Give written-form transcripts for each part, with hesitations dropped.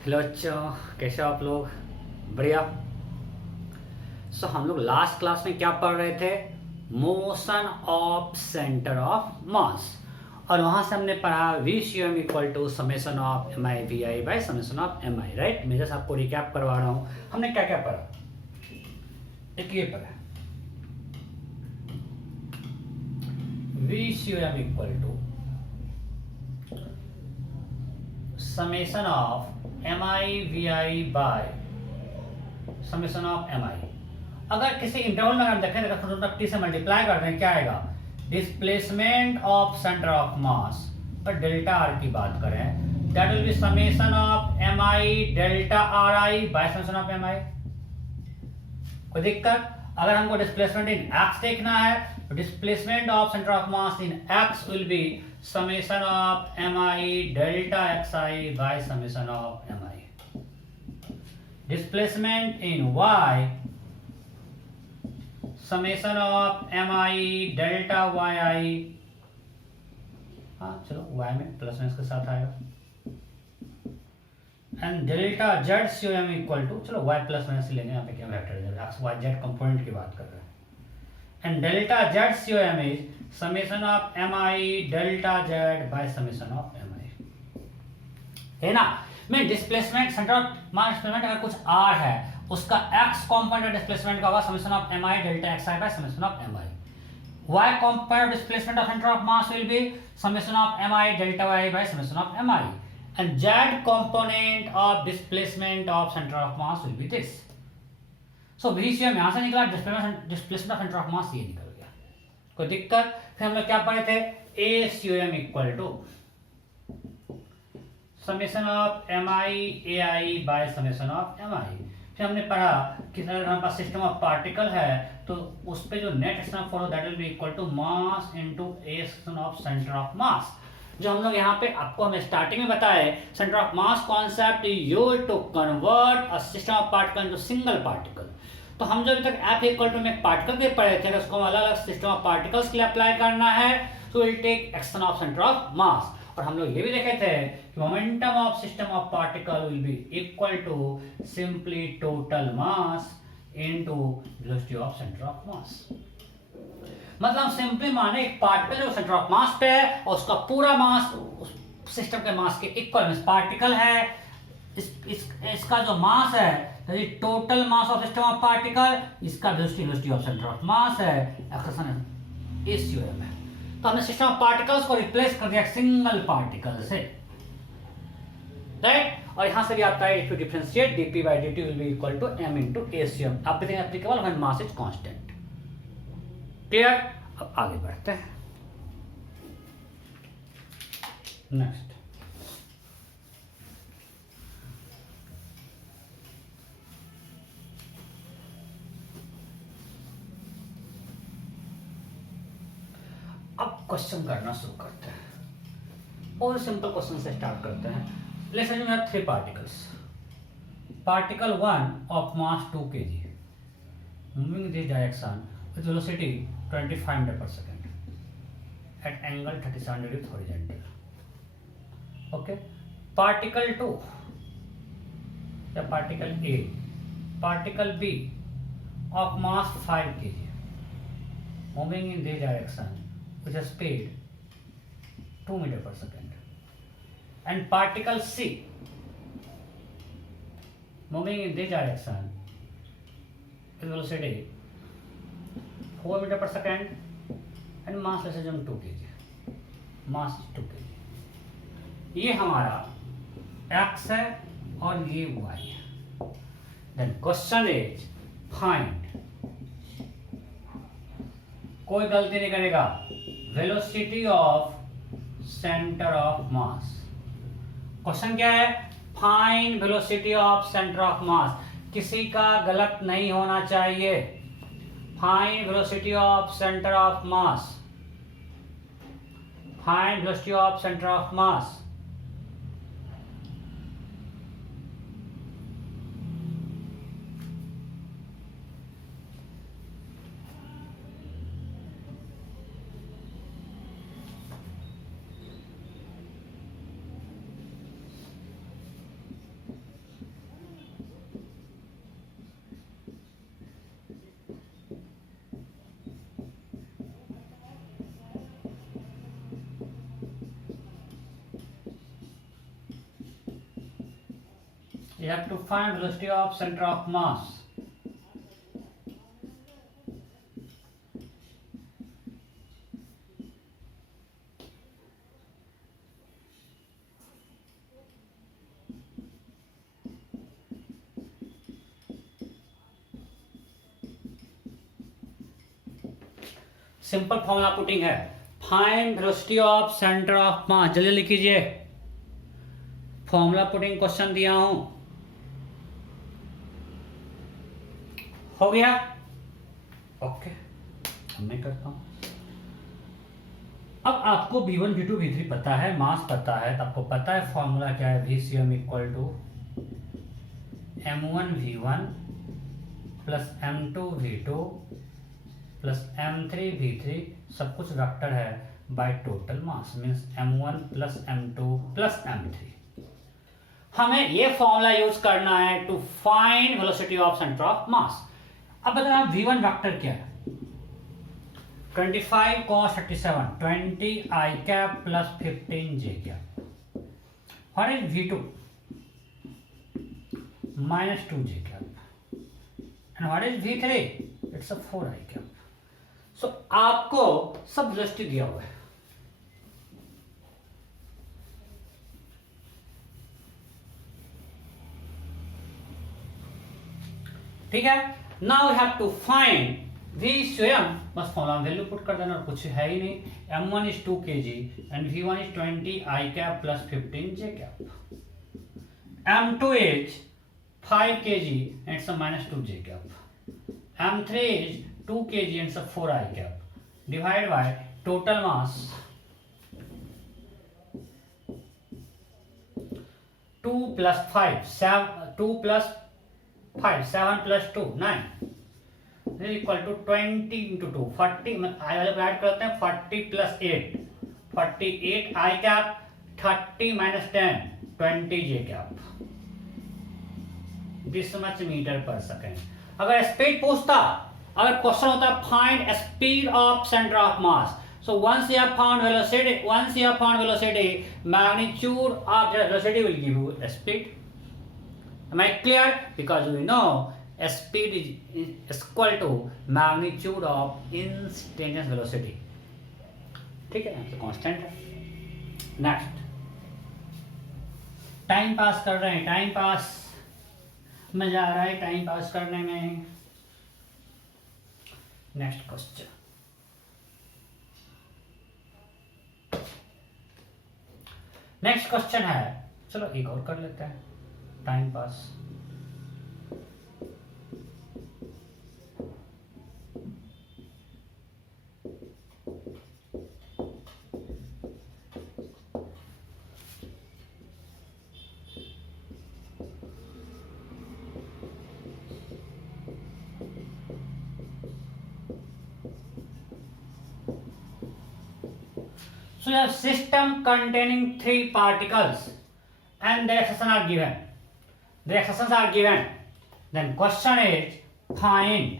Hello बच्चों, कैसे हो आप लोग? बढ़िया। हम लोग लास्ट क्लास में क्या पढ़ रहे थे? Motion of centre of mass. और वहां से हमने पढ़ा V C M equal to summation of M I V I by summation of M I, right? मैं जैसे आपको रिकैप करवा रहा हूँ, हमने क्या क्या पढ़ा। एक ये पढ़ा, V C M equal to summation of M I V I by summation of M I. अगर किसी इंटरवल में हम देखें तो टी से मल्टीप्लाई कर दें, क्या आएगा? Displacement of centre of mass पर डेल्टा आर की बात करें, that will be summation of M I delta R I by summation of M I. कोई दिक्कत? अगर हमको डिस्प्लेसमेंट इन एक्स देखना है तो displacement of centre of mass in X will be summation of M I delta X I by summation of M I. Displacement in Y summation of M I delta Y I. हाँ चलो, Y में plus में इसके साथ आएगा, and delta Z C M equal to, चलो Y plus में से लेंगे, यहाँ पे क्या वेक्टर है, एक्स वाई जेड कंपोनेंट की बात कर रहे हैं, and delta Z C M is summation of M I delta Z by summation of M I, है ना? मैं displacement centre of mass displacement अगर कुछ आर है, उसका एक्स कंपोनेंट डिस्प्लेसमेंट का होगा summation of M I delta X I by summation of M I. Y component displacement of centre of mass will be summation of M I delta Y by summation of M I, and Z component of displacement of centre of mass will be this. So VCM यहां से निकला, displacement of centre of mass ये निकल गया। कोई दिक्कत? फिर हम लोग क्या पढ़े थे? ACM equal to summation of M I A I by summation of M I. फिर हमने पढ़ा कि अगर हमारे पास सिस्टम ऑफ पार्टिकल है तो उस पे जो net action follow that will be equal to mass into action of centre of mass. जो हम लोग यहाँ पे आपको हमें स्टार्टिंग में बताए, centre of mass concept used to convert a system of particle into single particle. तो हम जो अभी तक एफ इक्वल टू में पार्टिकल के पढ़े थे, उसको हम अलग अलग सिस्टम ऑफ पार्टिकल्स के लिए अप्लाई करना है, तो will take action of centre of mass. और हम लोग ये भी देखे थे कि momentum of system of particle will be equal to simply total mass into velocity of centre of mass. मतलब सिंपली माने एक पार्टिकल जो सेंटर ऑफ मास पे है और उसका पूरा मास सिस्टम के मास के इक्वल, पार्टिकल है, इसका जो मास है total mass of system of particle, इसका velocity of centre of mass है, एक्सप्रेशन एसीएम है। तो हमने सिस्टम ऑफ पार्टिकल्स को रिप्लेस कर दिया सिंगल पार्टिकल से, राइट? और यहां से भी आता है if you differentiate dp by dt will be equal to m into ACM, everything applicable when mass is constant. Clear? अब आगे बढ़ते हैं। नेक्स्ट, अब क्वेश्चन करना शुरू करते हैं और सिंपल क्वेश्चन से स्टार्ट करते हैं। Let's assume we have 3 particles. Particle 1 of mass 2 kg moving in this direction with velocity 25 meter per second at angle 37 degree horizontal. Okay. Particle 2 या particle A, particle B of mass 5 kg moving in this direction with a speed 2 meter per second, and particle C moving in this direction with velocity 4 meter per second and mass let's assume 2 kg, mass 2 kg। ये हमारा x है और ये y है। Then question is find, कोई गलती नहीं करेगा, velocity of centre of mass. Question क्या है? Find velocity of centre of mass. किसी का गलत नहीं होना चाहिए। Find velocity of centre of mass, find velocity of centre of mass. You have to find velocity of center of mass. Simple formula putting है, find velocity of centre of mass. जल्दी लिख लीजिए, फॉर्मूला पुटिंग क्वेश्चन दिया हूं, हो गया? Okay, अब मैं करता हूं। अब आपको V1 V2 V3 पता है, मास पता है, तो आपको पता है फॉर्मूला क्या है, VCM equal to M1 V1 plus M2 V2 plus M3 V3, सब कुछ वेक्टर है, by total mass means M1 plus M2 plus M3। हमें ये फॉर्मूला यूज करना है to find velocity of centre of mass. अब बताना V1 वेक्टर क्या है, 25 cos 37, 20 I cap plus 15 J cap. What is V2? Minus 2 J cap. And what is V3? It's a 4 I cap. So आपको सब velocity दिया हुआ है, ठीक है। Now you have to find V स्वयं, बस फॉर्मूला वैल्यू पुट कर देना, और कुछ है ही नहीं। M1 is 2 kg and V1 is 20 I cap plus 15 J cap. M2 is 5 kg and it's a minus 2 J cap. M3 is 2 kg and it's a 4 I cap. Divided by total mass 2 plus 5, 2 plus 5, 7 plus 2, 9 is equal to 20 into 2, 40, add करते हैं, 40 plus 8, 48 I cap, 30 minus 10, 20 J cap, this much meter per second। अगर speed पूछता, अगर question होता है find speed of centre of mass, so once you have found velocity, magnitude of the velocity will give you a speed। Am I clear? Because we know speed is equal to magnitude of instantaneous velocity, ठीक है, तो constant है। Next, time pass कर रहे हैं, time pass, मजा आ रहा है टाइम पास करने में। नेक्स्ट क्वेश्चन, नेक्स्ट क्वेश्चन है, चलो एक और कर लेते हैं, time pass. So you have system containing 3 particles and the exceptions are given. The exceptions are given. Then question is find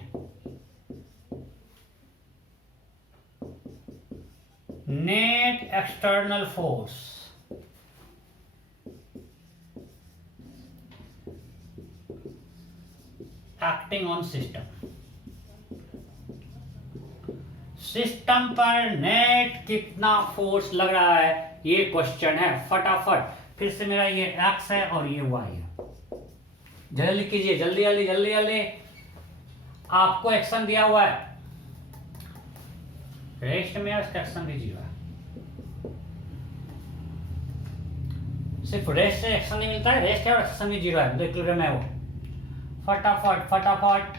net external force acting on system। System पर net कितना force लग रहा है, ये क्वेश्चन है। फटाफट फिर से, मेरा ये एक्स है और ये वाई है, जल्दी लिख कीजिए, जल्दी जल्दी जल्दी जल्दी। आपको एक्शन दिया हुआ है, रेस्ट में एक्शन दीजिएगा, सिर्फ रेस्ट से एक्शन नहीं मिलता है, रेस्ट है और एक्शन भी 0 है, तो इक्विलिब्रियम है वो। फटाफट फटाफट,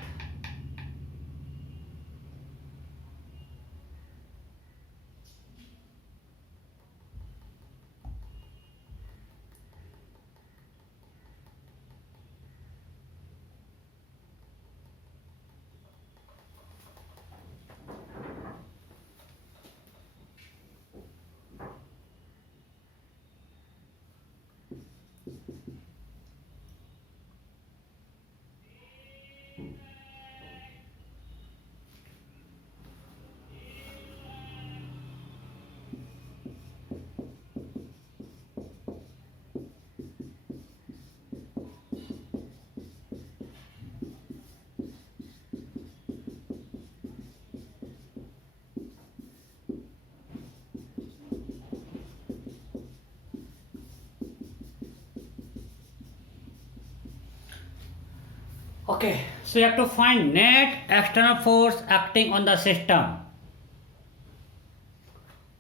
Okay, so you have to find net external force acting on the system.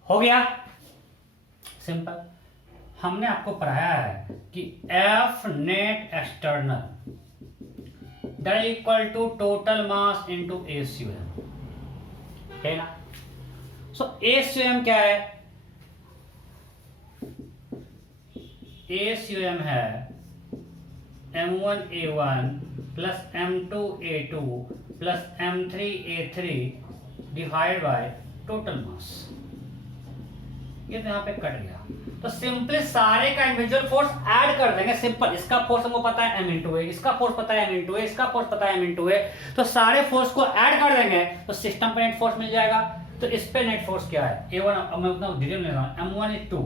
हो गया सिंपल। हमने आपको पढ़ाया है कि F net external that equal to total mass into ACM, है ना। सो ACM क्या है? ACM है M1A1 plus M2A2 plus M3A3 divide by total मास। ये तो यहाँ पे कट गया, तो सिंपली सारे का इंडिविजुअल फोर्स ऐड कर देंगे। सिंपल, इसका फोर्स हमको पता है M इंटू ए, इसका फोर्स पता है M इंटू ए, इसका फोर्स पता है M इंटू ए, तो सारे फोर्स को ऐड कर देंगे तो सिस्टम पे नेट फोर्स मिल जाएगा। तो इस पे नेट फोर्स क्या है? A1, अब मैं उतना डिटेल ले रहा हूँ। M1 is 2,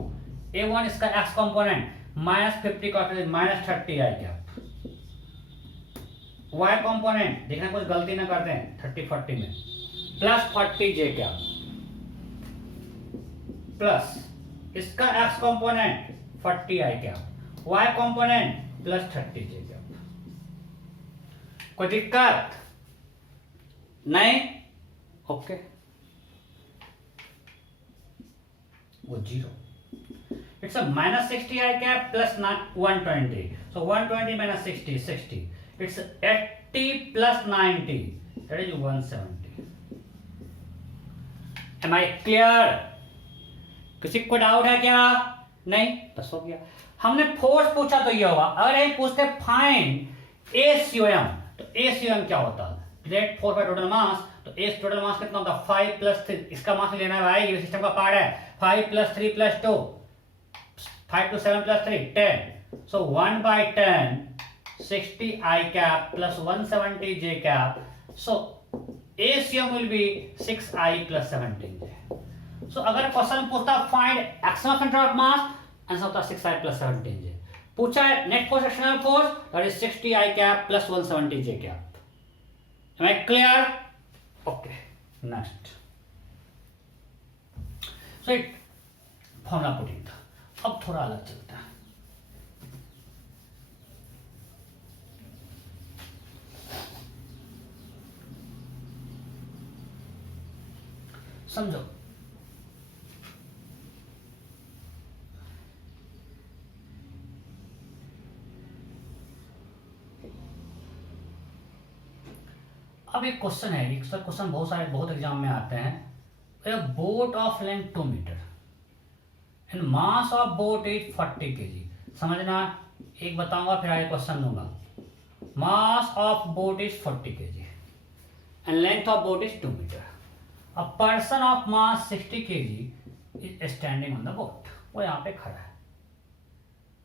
A1 इसका x कंपोनेंट -50 का -30 आई क्या, y कंपोनेंट देखना कुछ गलती ना करते हैं 30-40 में, +40 क्या, प्लस इसका x कंपोनेंट 40 आई क्या, y कंपोनेंट +30 क्या। कोई दिक्कत नहीं? ओके, वो 0, इट्स a -60 आई क्या plus 120, so 120 - 60 60, it's 80 + 90, that is 170. Am I clear? किसी को डाउट है क्या? नहीं, बस हो गया। हमने फोर्स पूछा तो ये होगा। अगर ये पूछते फाइंड ACM, तो ACM क्या होता है? नेट फोर्स बाय टोटल मास। तो एस टोटल मास कितना होता है? 5 + 3, इसका मास लेना है भाई, ये सिस्टम का पार्ट है। 5 + 3 + 2, 5 to 7 + 3 10, so 1/10 60 I cap plus 170 J cap, so ACM will be 6I + 17 J. So अगर क्वेश्चन पूछता find external centre of mass, answer होता 6I + 17 J। पूछा है net force external force, that is 60 I cap plus 170 J cap. Am I clear? Okay, next. So it formula putting था, अब थोड़ा अलग चलता है। समझो, अब एक क्वेश्चन है, एक क्वेश्चन बहुत एग्जाम में आते हैं। A boat of length 2 metre and mass of boat is 40 kg। समझना, एक बताऊंगा फिर आगे क्वेश्चन दूंगा। Mass of boat is 40 kg and length of boat is 2 metre. A person of mass 60 kg is standing on the boat. वो यहाँ पे खड़ा है,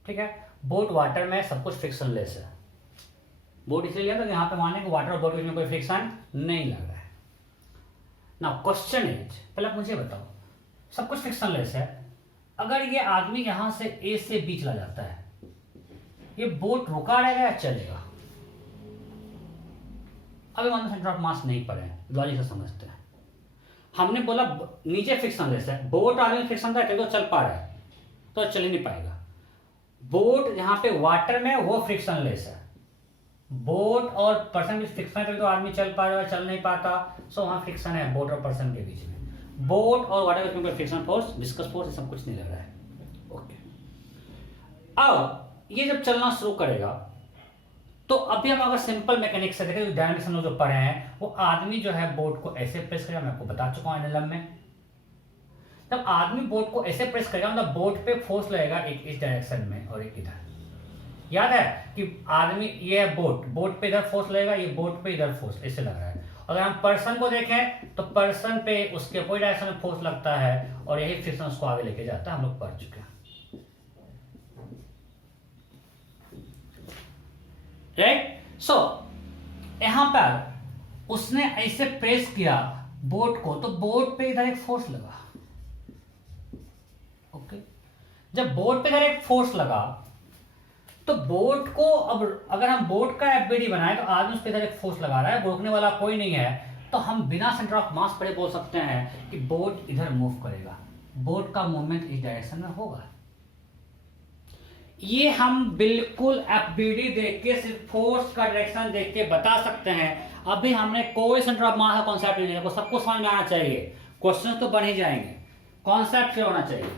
ठीक है। बोट वाटर में सब कुछ फ्रिक्शनलेस है। बोट इसलिए लिया था कि यहाँ पे माने कि वाटर और बोट में कोई फ्रिक्शन नहीं लग रहा है। नाउ क्वेश्चन इज, पहले आप मुझे बताओ, सब कुछ फ्रिक्शनलेस है, अगर ये आदमी यहां से ए से बी चला जाता है, ये बोट रुका रहेगा या चलेगा? अभी मान सेंटर ऑफ मास नहीं पड़े, लॉजिक से समझते हैं। हमने बोला नीचे फ्रिक्शनलेस है, बोट आदमी फ्रिक्शन था तो चल पा रहा है, तो चल ही नहीं पाएगा। बोट यहाँ पे वाटर में वो फ्रिक्शनलेस है, बोट और पर्सन में फ्रिक्शन है तो आदमी चल पा रहा है, चल नहीं पाता, सो वहां फ्रिक्शन है बोट और पर्सन के बीच में। बोट और वाटर में कोई फ्रिक्शन फोर्स, विस्कस फोर्स, सब कुछ नहीं लग रहा है। ओके, अब ये जब चलना शुरू करेगा तो अभी हम अगर सिंपल मैकेनिक्स से देखें, डायनामिक्स हम लोग जो पढ़े हैं, वो आदमी जो है बोट को ऐसे प्रेस करेगा, मैं आपको बता चुका हूं एनएलएम में। तब आदमी बोट को ऐसे प्रेस करेगा, मतलब बोट पे फोर्स लगेगा, एक इस डायरेक्शन में और एक इधर। याद है कि आदमी, ये बोट पे इधर फोर्स लगेगा, ये बोट पे इधर फोर्स ऐसे लग रहा है। अगर हम पर्सन को देखें तो पर्सन पे उसके अपोजिट डायरेक्शन में फोर्स लगता है और यही फ्रिक्शन उसको आगे लेके जाता है, हम लोग पढ़ चुके हैं, राइट। सो यहां पर उसने ऐसे प्रेस किया बोट को, तो बोट पे इधर एक फोर्स लगा। ओके, जब बोट पे इधर एक फोर्स लगा तो बोट को, अब अगर हम बोट का एफबीडी बनाए तो आदमी उस पर इधर एक फोर्स लगा रहा है, रोकने वाला कोई नहीं है, तो हम बिना सेंटर ऑफ मास पड़े बोल सकते हैं कि बोट इधर मूव करेगा, बोट का मूवमेंट इस डायरेक्शन में होगा। ये हम बिल्कुल एफबीडी देख के, सिर्फ फोर्स का डायरेक्शन देख के बता सकते हैं। अभी हमने कोई सेंटर ऑफ मास का कॉन्सेप्ट नहीं है, सबको समझ में आना चाहिए। क्वेश्चन तो बन ही जाएंगे, कॉन्सेप्ट क्या होना चाहिए।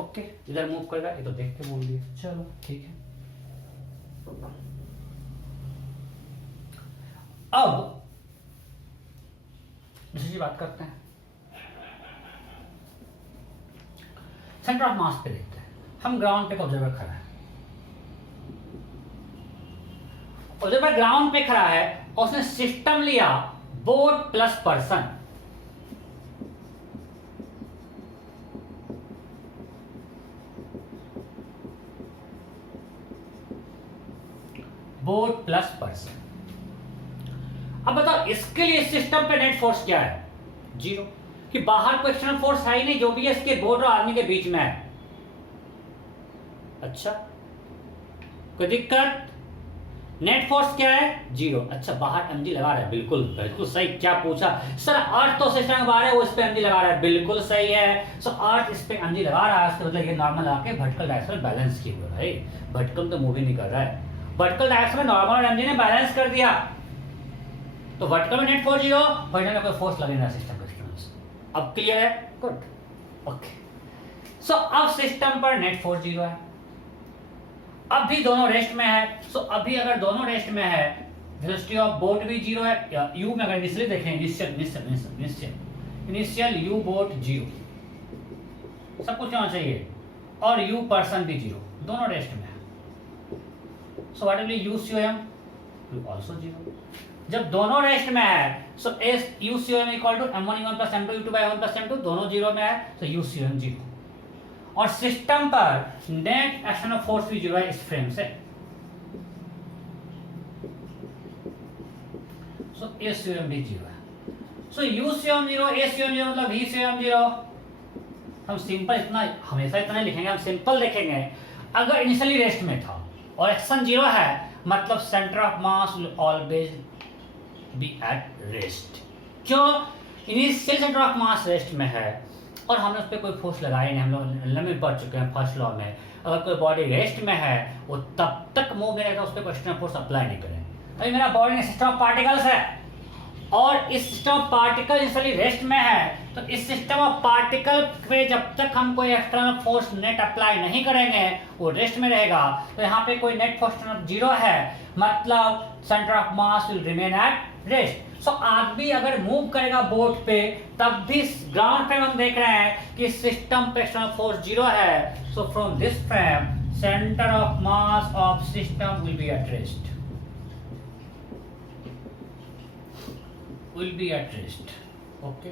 ओके, इधर मूव करेगा, ये तो देख के बोल दिया, चलो ठीक है। अब दूसरी बात करते हैं, सेंटर ऑफ मास पे देखते हैं। हम ग्राउंड पे एक ऑब्जर्वर खड़ा है, ऑब्जर्वर ग्राउंड पे खड़ा है और उसने सिस्टम लिया boat plus person. Boat plus person. अब बताओ इसके लिए सिस्टम पे नेट फोर्स क्या है? जीरो, कि बाहर कोई एक्सटर्नल फोर्स है ही नहीं, जो भी है इसके बोट और आदमी के बीच में है। अच्छा, कोई दिक्कत? नेट फोर्स क्या है? जीरो। अच्छा, बाहर एमजी लगा रहा है, बिल्कुल बिल्कुल सही। क्या पूछा सर? अर्थ तो सिस्टम बाहर है, वो इस पे एमजी लगा रहा है, बिल्कुल सही है। सो अर्थ इस पे एमजी लगा रहा है, उसका मतलब ये नॉर्मल आके वर्टिकल डायरेक्शन में बैलेंस किया हुआ है। वर्टिकल तो मूव ही नहीं कर रहा है, वर्टिकल डायरेक्शन में नॉर्मल और एमजी ने बैलेंस कर दिया, तो वर्टिकल में नेट फोर्स जीरो, वर्टिकल में कोई फोर्स लगे ना सिस्टम के स्टूडेंट्स। अब क्लियर है? Good, okay. सो अब सिस्टम पर नेट फोर्स जीरो है, अब भी दोनों रेस्ट में है। सो अभी अगर दोनों रेस्ट में है, वेलोसिटी ऑफ बोट भी जीरो है, या यू में अगर इनिशियली देखें, इनिशियल यू बोट जीरो, सब कुछ होना चाहिए, और यू पर्सन भी जीरो, दोनों रेस्ट में है। So what will be U C O M? U also zero. जब दोनों रेस्ट में है, so S U C O M equal to m1 u1 plus m2 u2 by 1 plus m2, दोनों zero में है, तो U C O M zero. और system पर नेट एक्सटर्नल फोर्स भी जीरो है इस फ्रेम से। सो एसीएम भी जीरो है। सो यूसीएम जीरो, एसीएम जीरो, मतलब वीसीएम जीरो। हम सिंपल इतना, हमेशा इतना लिखेंगे, हम सिंपल देखेंगे। अगर इनिशियली रेस्ट में था और एक्शन जीरो है, मतलब centre of mass will always be at rest. क्यों? Initial centre of mass rest में है और हमने उस पर कोई फोर्स लगाई नहीं। हम लोग लॉ में पढ़ चुके हैं, फर्स्ट लॉ में, अगर कोई बॉडी रेस्ट में है वो तब तक मूव नहीं रहेगा, उस पर कोई एक्सटर्नल फोर्स अप्लाई नहीं करें। अभी मेरा बॉडी में सिस्टम ऑफ पार्टिकल्स है और इस system of particle initially rest में है, तो इस सिस्टम ऑफ पार्टिकल पे जब तक हम कोई एक्सटर्नल फोर्स नेट अप्लाई नहीं करेंगे वो रेस्ट में रहेगा। तो यहाँ पे कोई नेट फोर्स जीरो है, मतलब centre of mass will remain at rest. So आदमी अगर मूव करेगा बोट पे, तब भी ग्राउंड पे हम देख रहे हैं कि सिस्टम पे एक्सटर्नल फोर्स जीरो है। So from this frame centre of mass of system will be at rest, will be at rest. Okay,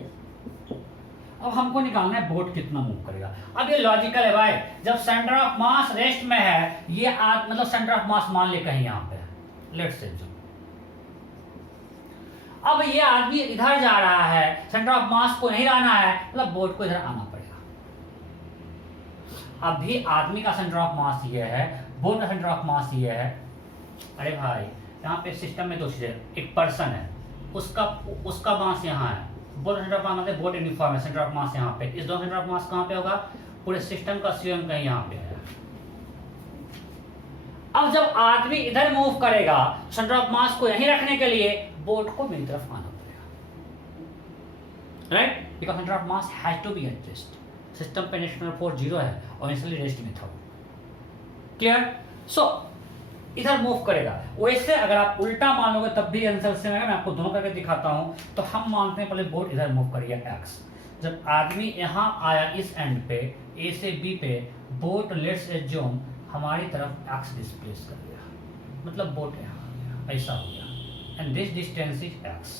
अब हमको निकालना है बोट कितना मूव करेगा। अब ये लॉजिकल है भाई, जब सेंटर ऑफ मास रेस्ट में है, ये मतलब सेंटर ऑफ मास मान ले कहीं यहाँ पे, लेट्स से अब ये आदमी इधर जा रहा है, सेंटर ऑफ मास को नहीं लाना है, मतलब बोट को इधर आना पड़ेगा। अभी आदमी का सेंटर ऑफ मास ये है, बोट का सेंटर ऑफ मास ये है। अरे भाई यहाँ पे सिस्टम में दो चीजें, एक पर्सन है, उसका मास यहाँ है, बोट सेंटर ऑफ मास है, बोट यूनिफॉर्म है, सेंटर ऑफ मास यहाँ पे। इस दोनों सेंटर ऑफ मास कहाँ पे होगा? पूरे सिस्टम का सीएम कहीं यहाँ पे है। अब जब आदमी इधर मूव करेगा, सेंटर ऑफ मास को यहीं रखने के लिए बोट को मेरी तरफ आना पड़ेगा, right? Because centre of mass has to be at rest. System पे एक्सटर्नल फोर्स जीरो है और इनिशियली रेस्ट में था। क्लियर? सो इधर मूव करेगा। वैसे अगर आप उल्टा मान लोगे तब भी आंसर सेम है। मैं आपको दोनों करके दिखाता हूं। तो हम मानते हैं पहले बोट इधर मूव करिए एक्स। जब आदमी यहाँ आया इस एंड पे, ए से बी पे, बोट लेट्स एज्यूम हमारी तरफ एक्स डिस्प्लेस कर दिया, मतलब बोट यहाँ आ गया, ऐसा हो गया, and this distance is X.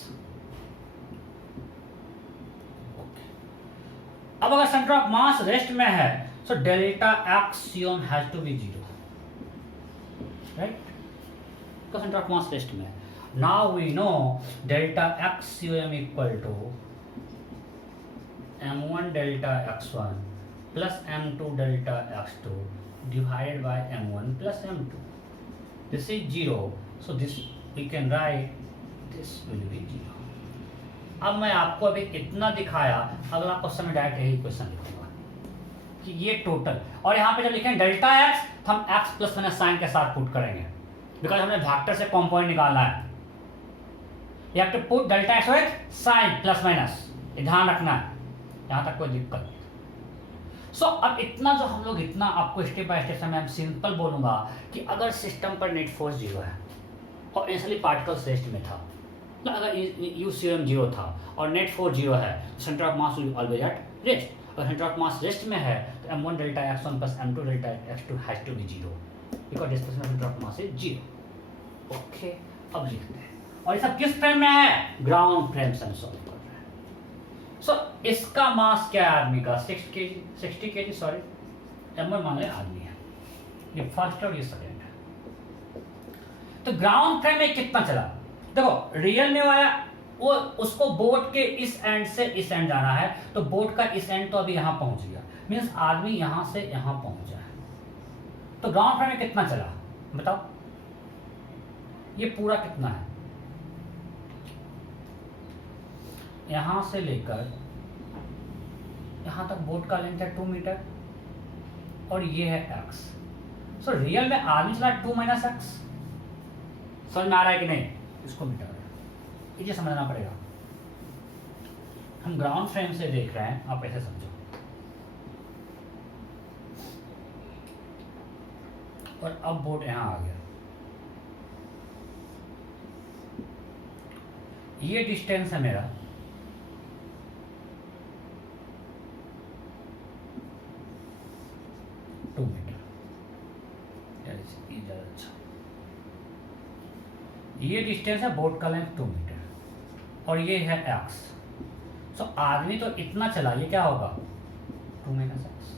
अब अगर सेंटर ऑफ मास रेस्ट में है, so delta X C O M has to be zero, right? तो सेंटर ऑफ मास रेस्ट में है। Now we know delta X C O M equal to m1 delta x1 plus m2 delta x2 divided by m1 plus m2. This is 0, so this we can write this will be 0. अब मैं आपको अभी इतना दिखाया, अगला question में direct यही question लिखूंगा। कि ये टोटल, और यहाँ पे जब लिखें डेल्टा एक्स तो हम एक्स प्लस माइनस साइन के साथ पुट करेंगे, बिकॉज हमने वेक्टर से कंपोनेंट निकालना है। You have to put delta X with sign plus minus, ये ध्यान रखना है, यहाँ तक कोई दिक्कत नहीं। सो अब इतना जो हम लोग इतना आपको स्टेप बाय स्टेप मैं सिंपल बोलूंगा कि अगर सिस्टम पर नेट फोर्स 0 है और इनिशियली पार्टिकल रेस्ट में था, तो अगर यूसीएम 0 था और नेट फोर्स 0 है, centre of mass will always at rest. अगर सेंटर ऑफ मास रेस्ट में है तो m1 delta x1 plus m2 delta x2 has to be 0 because displacement of centre of mass is 0। Okay, अब लिखते हैं, और ये सब किस फ्रेम में है? ग्राउंड फ्रेम से हम सॉल्व कर रहे हैं। सो इसका मास क्या है आदमी का? 60 kg, सॉरी m1 मान ले आदमी है, ये फर्स्ट और ये सेकंड है। तो ग्राउंड फ्रेम में कितना चला? देखो रियल में आया वो, उसको बोट के इस एंड से इस एंड जाना है, तो बोट का इस एंड तो अभी यहां पहुंच गया, मींस आदमी यहां से यहां पहुंचा है। तो ग्राउंड फ्रेम में कितना चला बताओ? ये पूरा कितना है? यहां से लेकर यहां तक बोट का लेंथ है 2 मीटर और ये है x। सो रियल में आदमी चला 2 माइनस एक्स। समझ में आ रहा है कि नहीं? इसको मिटा रहे हैं, ये समझना पड़ेगा। हम ग्राउंड फ्रेम से देख रहे हैं, आप ऐसे समझो। और अब बोट यहां आ गया, ये डिस्टेंस है मेरा 2 मीटर, अच्छा ये डिस्टेंस है बोट का लेंथ 2 मीटर और ये है x। सो आदमी तो इतना चला, ये क्या होगा 2 माइनस एक्स।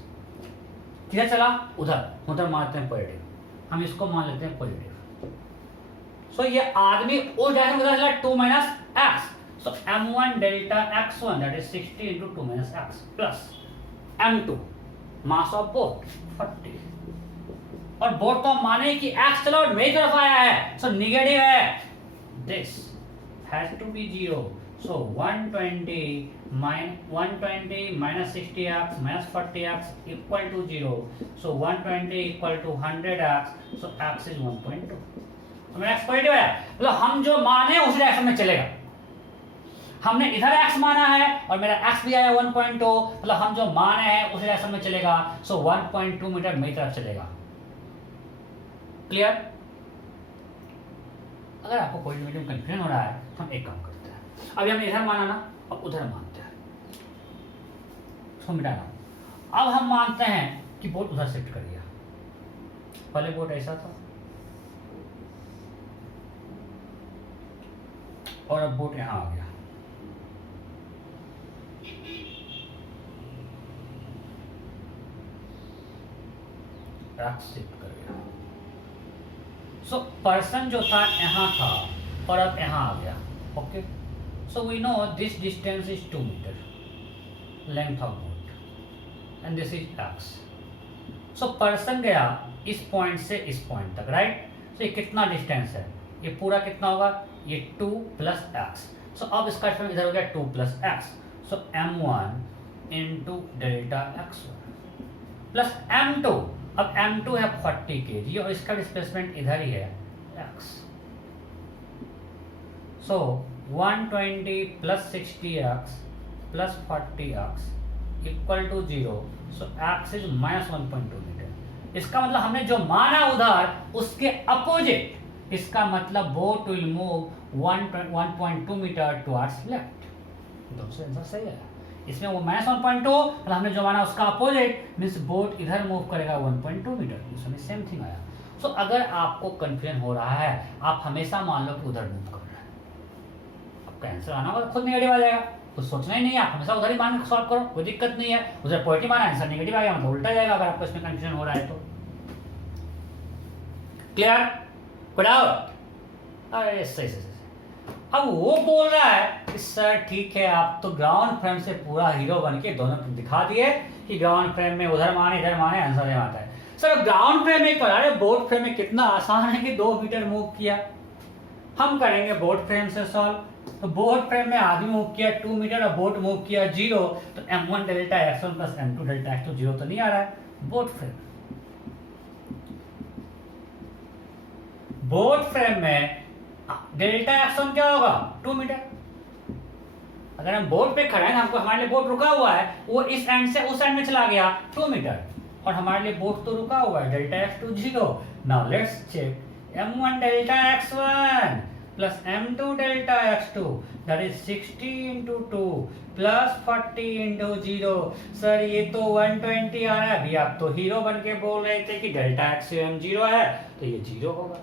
किधर चला? उधर मानते हैं पॉजिटिव, हम इसको मान लेते हैं पॉजिटिव। सो ये आदमी उस डायरेक्शन में उधर चला 2 minus x. So m1 delta x1 that is 60 into 2 minus x plus m2 mass of boat 40, और बोट तो माने कि एक्स चला और मेरी तरफ आया है, सो निगेटिव है, this has to be 0। So 120 minus 60x minus 40x equal to 0. So 120 equal to 100x. So x is 1.2. तो मेरा x पॉजिटिव है, मतलब हम जो माने उस डायरेक्शन में चलेगा। हमने इधर x माना है और मेरा x भी आया 1.2, मतलब हम जो माने हैं उस डायरेक्शन में चलेगा। सो 1.2 मीटर मेरी तरफ चलेगा। क्लियर? अगर आपको कोई मीडियम कंफ्यूजन हो रहा है तो हम एक काम करते हैं, अभी हमने इधर माना ना, अब उधर मानते हैं, उसको मिटाना। अब हम मानते हैं कि बोट उधर शिफ्ट कर गया, पहले बोट ऐसा था और अब बोट यहां आ गया। शिफ्ट कर गया। सो पर्सन जो था यहाँ था और अब यहाँ आ गया। Okay, so we know this distance is 2 metre length of boat and this is X. So person गया इस पॉइंट से इस पॉइंट तक, राइट? सो ये कितना डिस्टेंस है? ये पूरा कितना होगा? ये 2 प्लस एक्स। सो अब इसका डिफरेंस इधर हो गया 2 प्लस एक्स। सो m1 into delta x1 plus m2। अब m2 है 40 kg और इसका डिस्प्लेसमेंट इधर ही है x। So 120 plus 60x plus 40x equal to 0। So x is minus 1.2 metre. इसका मतलब हमने जो माना उधर उसके अपोजिट, इसका मतलब boat will move 1.2 metre towards left. दोनों से आंसर सही है। इसमें वो माइनस 1.2, मतलब हमने जो माना उसका अपोजिट, मींस बोट इधर मूव करेगा 1.2 मीटर। इसमें सेम थिंग आया। सो अगर आपको कंफ्यूजन हो रहा है, आप हमेशा मान लो कि उधर मूव कर रहा है, आपका आंसर आना होगा खुद नेगेटिव आ जाएगा, कुछ सोचना ही नहीं है, आप हमेशा उधर ही मान के सॉल्व करो, कोई दिक्कत नहीं है। उधर पॉजिटिव आना, आंसर नेगेटिव आ गया मतलब उल्टा जाएगा अगर आपको इसमें कंफ्यूजन हो रहा है तो। क्लियर? कोई डाउट? अरे सही। अब वो बोल रहा है कि सर ठीक है, आप तो ग्राउंड फ्रेम से पूरा हीरो बन के दोनों दिखा दिए कि ग्राउंड फ्रेम में उधर माने इधर माने आंसर आता है। सर ग्राउंड फ्रेम में करा रहे, बोट फ्रेम में कितना आसान है कि 2 मीटर मूव किया। हम करेंगे बोट फ्रेम से सॉल्व। तो बोट फ्रेम में आदमी मूव किया 2 मीटर और बोट मूव किया 0, तो m1 delta x1 plus m2 delta x2 0 तो नहीं आ रहा है। बोट फ्रेम में डेल्टा x1 क्या होगा 2 मीटर। अगर हम बोट पे खड़े हैं, हमको हमारे लिए बोट रुका हुआ है, वो इस एंड से उस एंड में चला गया 2 मीटर, और हमारे लिए बोट तो रुका हुआ है delta x2 0। Now let's check m1 delta x1 plus m2 delta x2 that is 60 into 2 plus 40 into 0। Sir ये तो 120 आ रहा है। अभी आप तो हीरो बन के बोल रहे थे कि डेल्टा x 0 है, तो ये 0 होगा।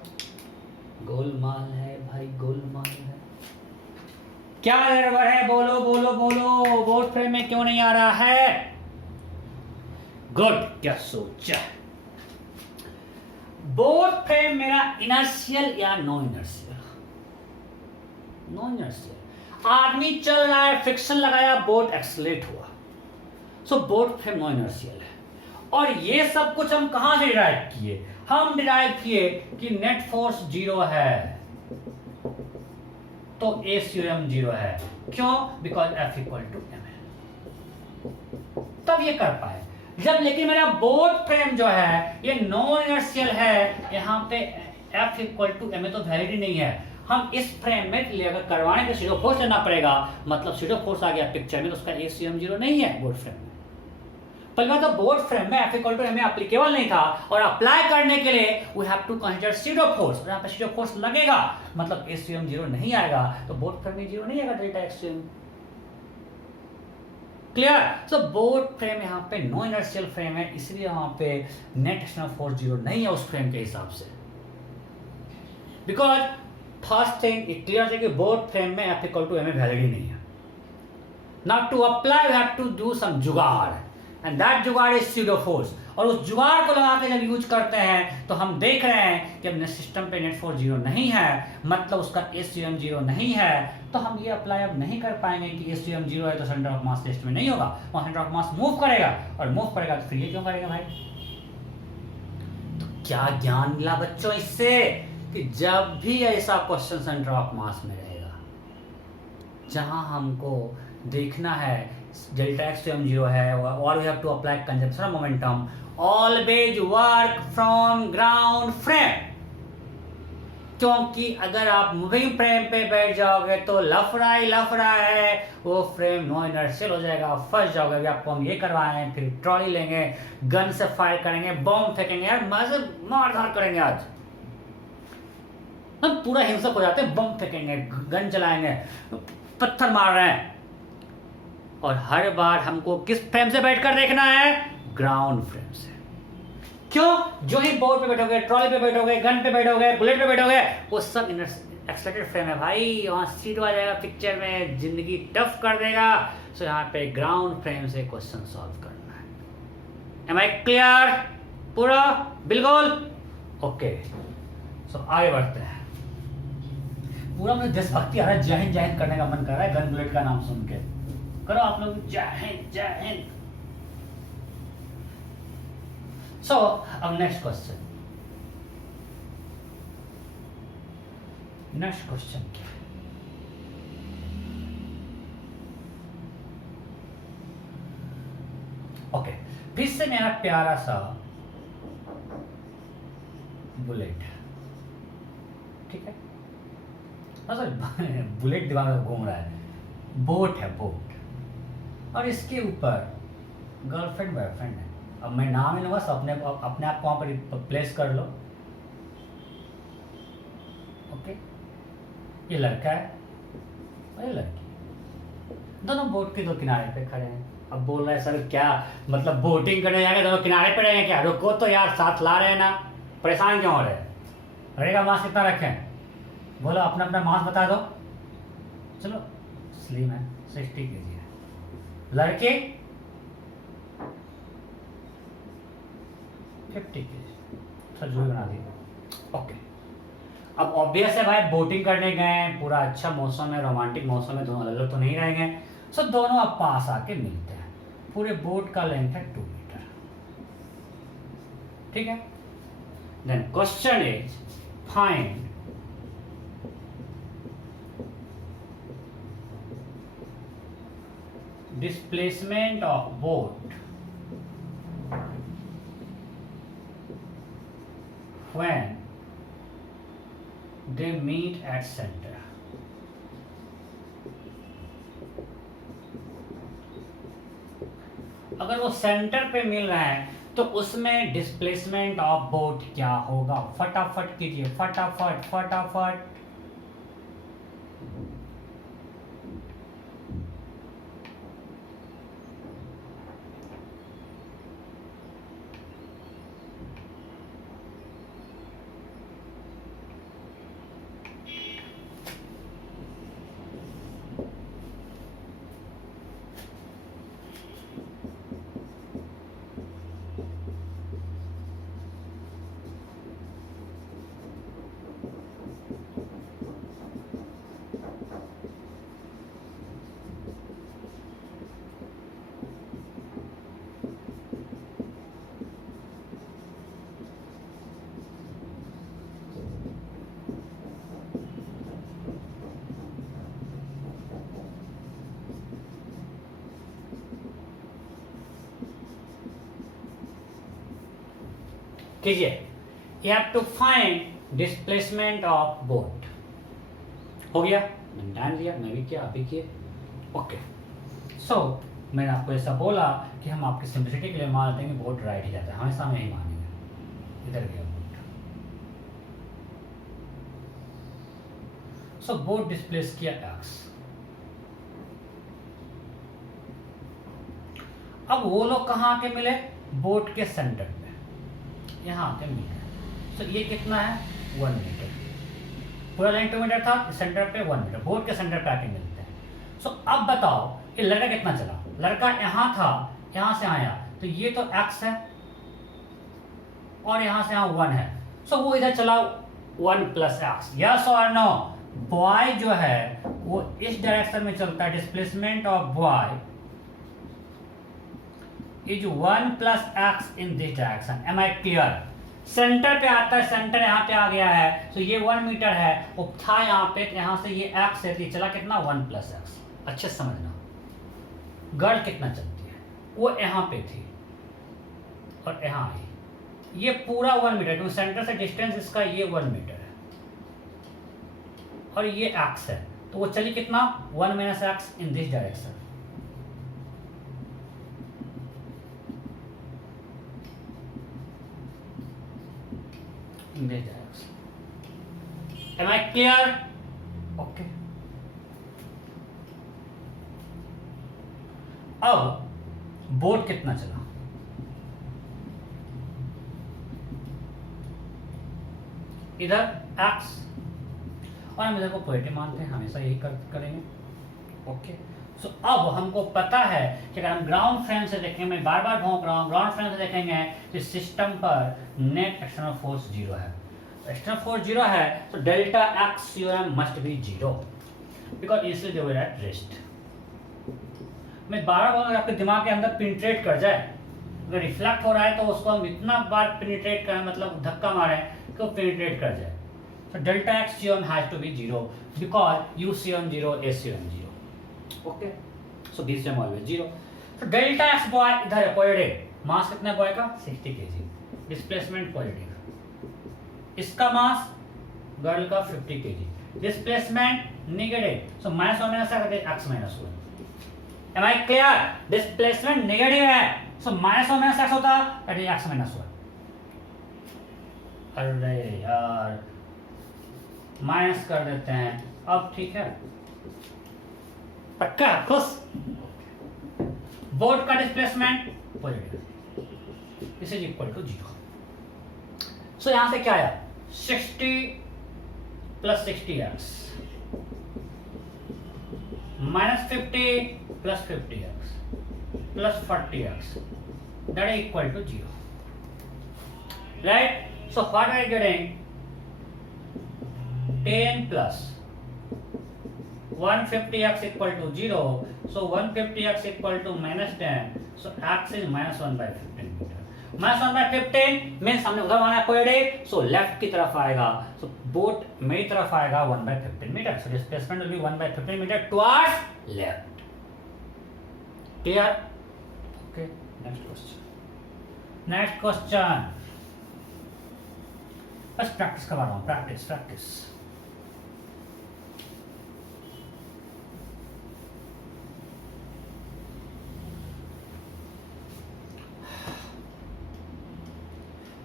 गोलमाल है भाई, गोलमाल है। क्या गड़बड़ है, बोलो बोलो बोलो, बोट फ्रेम में क्यों नहीं आ रहा है? गुड, क्या सोचा? बोट फ्रेम मेरा इनर्शियल या नो इनर्शियल? No inertial. आदमी चल रहा है, फ्रिक्शन लगाया, बोट एक्सलेट हुआ, so boat frame no inertial है। और ये सब कुछ हम कहां से डिराइव किए? हम डिराइव किए कि नेट फोर्स 0 है तो ACM 0 है। क्यों? Because F equal to M है, तब ये कर पाए। जब लेकिन मेरा बोट फ्रेम जो है ये नॉन इनर्शियल है, यहाँ पे F इक्वल टू M तो वैलिड नहीं है। हम इस फ्रेम में अगर करवाने के सीडो फोर्स लेना पड़ेगा, मतलब सीडो फोर्स आ गया पिक्चर में, तो उसका ACM 0 नहीं है बोट फ्रेम में। पहले तो बोट फ्रेम में F equal to M applicable नहीं था, और अप्लाई करने के लिए we have to consider pseudo force, और यहाँ पे सीडो फोर्स लगेगा, मतलब ACM 0 नहीं आएगा, तो बोट फ्रेम में 0 नहीं आएगा डेल्टा एक्सट्रीम। क्लियर? सो बोट फ्रेम यहाँ पे नो इनर्शियल फ्रेम है, इसलिए वहां पे नेट एक्सटर्नल फोर्स 0 नहीं है उस फ्रेम के हिसाब से। Because first thing it clear है कि बोट फ्रेम में F equal to M valid ही नहीं है। Now to apply we have to do some jugaad, and that jugaad is pseudo force. और उस जुगाड़ को लगा के जब यूज करते हैं तो हम देख रहे हैं कि अपने सिस्टम पे नेट फोर्स 0 नहीं है, मतलब उसका ACM 0 नहीं है, तो हम ये अप्लाई अब नहीं कर पाएंगे कि ACM 0 है तो सेंटर ऑफ मास टेस्ट में नहीं होगा। वहां सेंटर ऑफ मास मूव करेगा, और मूव करेगा तो फिर ये क्यों करेगा भाई? तो क्या ज्ञान मिला बच्चों इससे कि जब भी ऐसा क्वेश्चन सेंटर ऑफ मास में रहेगा जहां हमको देखना है डेल्टा एक्सट्रीम 0 है, और we have to apply conservation of momentum, always work from ground frame. क्योंकि अगर आप मूविंग फ्रेम पे बैठ जाओगे तो लफड़ा ही लफड़ा है, वो फ्रेम नो इनर्शियल हो जाएगा, फंस जाओगे। अभी आपको हम ये करवाएं, फिर ट्रॉली लेंगे, गन से फायर करेंगे, बॉम्ब फेंकेंगे, यार मजे मारधार करेंगे। आज हम पूरा हिंसक हो जाते हैं, बम फेंकेंगे, गन चलाएंगे, पत्थर मार रहे हैं, और हर बार हमको किस फ्रेम से बैठकर देखना है? ग्राउंड फ्रेम से। क्यों? जो ही बोर्ड पे बैठोगे, ट्रॉली पे बैठोगे, गन पे बैठोगे, बुलेट पे बैठोगे, वो सब एक्सलेटेड फ्रेम है भाई, वहां सीट आ जाएगा पिक्चर में, जिंदगी टफ कर देगा। सो यहाँ पे ग्राउंड फ्रेम से क्वेश्चन सॉल्व करना है। Am I clear? पूरा बिल्कुल ओके। सो आगे बढ़ते हैं। पूरा मुझे देशभक्ति आ रहा है, जय हिंद जय हिंद करने का मन कर रहा है गन बुलेट का नाम सुन के। करो आप लोग जय हिंद जय हिंद। सो अब नेक्स्ट क्वेश्चन क्या है? ओके, फिर से मेरा प्यारा सा बुलेट, ठीक है, बुलेट दिमाग में घूम रहा है, बोट है बोट, और इसके ऊपर गर्लफ्रेंड बॉयफ्रेंड है। अब मैं नाम ही लूंगा, सब अपने आप को वहां पर प्लेस कर लो। ओके, ये लड़का है और ये लड़की, दोनों बोट के दो किनारे पे खड़े हैं। अब बोल रहे हैं सर क्या मतलब बोटिंग करने जाएंगे दोनों किनारे पे रहेंगे क्या? रुको तो यार, साथ ला रहे हैं ना, परेशान क्यों हो रहे हैं? रहेगा मांस कितना रखें? बोलो अपना अपना मांस बता दो। चलो स्लिम है, 60 kg है। लड़के 50 kg, सजूरी बना दी। ओके, अब ऑब्वियस है भाई, बोटिंग करने गए, पूरा अच्छा मौसम है, रोमांटिक मौसम है, दोनों अलग तो नहीं रहेंगे। सो दोनों अब पास आके मिलते हैं। पूरे बोट का लेंथ है 2 मीटर, ठीक है। Then question is find displacement of boat when they meet at center. अगर वो सेंटर पे मिल रहा है तो उसमें डिस्प्लेसमेंट ऑफ बोट क्या होगा? फटाफट कीजिए, फटाफट फटाफट। कीजिए, you have to find displacement of boat। हो गया, मैंने ध्यान दिया, मैं भी किया, आप भी किए। ओके, सो मैंने आपको ऐसा बोला कि हम आपकी सिंपलिसिटी के लिए मान लेते हैं कि बोट राइट ही जाता है, हमेशा में ही मानेंगे। इधर गया बोट, सो बोट डिस्प्लेस किया एक्स। अब वो लोग कहाँ के मिले? बोट के सेंटर पे, यहाँ पे मीटर। तो ये कितना है? 1 मीटर। पूरा लेंथ 2 मीटर था, सेंटर पे 1 मीटर, बोट के सेंटर पे आके मिलते हैं। सो अब बताओ ये लड़का कितना चला? लड़का यहाँ था, यहाँ से आया, तो ये तो x है और यहाँ से यहाँ 1 है। सो वो इधर चला 1 प्लस एक्स। यस और नो? बॉय जो है वो इस डायरेक्शन में चलता है, displacement of boy is 1 plus x in this direction. Am I clear? Centre पे आता है, सेंटर यहाँ पे आ गया है, तो ये 1 मीटर है, वो था यहाँ पे, यहाँ से ये एक्स है, तो चला कितना? 1 प्लस एक्स। अच्छे से समझना, गर्ल कितना चलती है? वो यहाँ पे थी और यहाँ आई, ये पूरा 1 मीटर, क्योंकि सेंटर से डिस्टेंस इसका ये 1 मीटर है और ये एक्स है, तो वो चली कितना? 1 minus x in this direction. Am I clear? Okay. अब बोट कितना चला? इधर x, और हम इधर को पॉजिटिव मानते हैं, हमेशा यही करेंगे। ओके, सो अब हमको पता है कि अगर हम ग्राउंड फ्रेम से देखेंगे, मैं बार बार भौंक रहा हूँ, ग्राउंड फ्रेम से देखेंगे तो सिस्टम पर नेट एक्सटर्नल फोर्स 0 है। एक्सटर्नल फोर्स 0 है, तो delta x UM must be 0 because इसलिए दे वर एट रेस्ट। मैं बार बार आपके दिमाग के अंदर पेनिट्रेट कर जाए, अगर रिफ्लेक्ट हो रहा है तो उसको हम इतना बार पेनिट्रेट करें, मतलब धक्का मारें कि वो पेनिट्रेट कर जाए। So delta x CM has to be 0 because u CM 0, s CM 0. Okay, so this CM always 0. So delta x boy इधर है पॉजिटिव, मास कितना है बॉय का? 60 kg, डिस्प्लेसमेंट पॉजिटिव। इसका मास गर्ल का 50 kg, displacement negative, so minus 1 minus x minus 1। Am I clear? Displacement negative है, so minus 1 minus x होता है x माइनस 1। अरे यार माइनस कर देते हैं, अब ठीक है, पक्का खुश। बोर्ड का displacement positive, this is equal to 0। सो यहां से क्या आया? 60 plus 60x minus 50 plus 50x plus 40x, that is equal to 0, right? So what are you getting? 10 plus 150x equal to 0, so 150x equal to minus 10, so x is minus 1 by 15 meter. Minus 1 by 15 means हमने उधर माना positive, so left की तरफ आएगा, so boat मेरी तरफ आएगा 1 by 15 meter, so displacement will be 1 by 15 meter towards left. Clear? Okay, next question. बस प्रैक्टिस करवा रहा हूँ, प्रैक्टिस।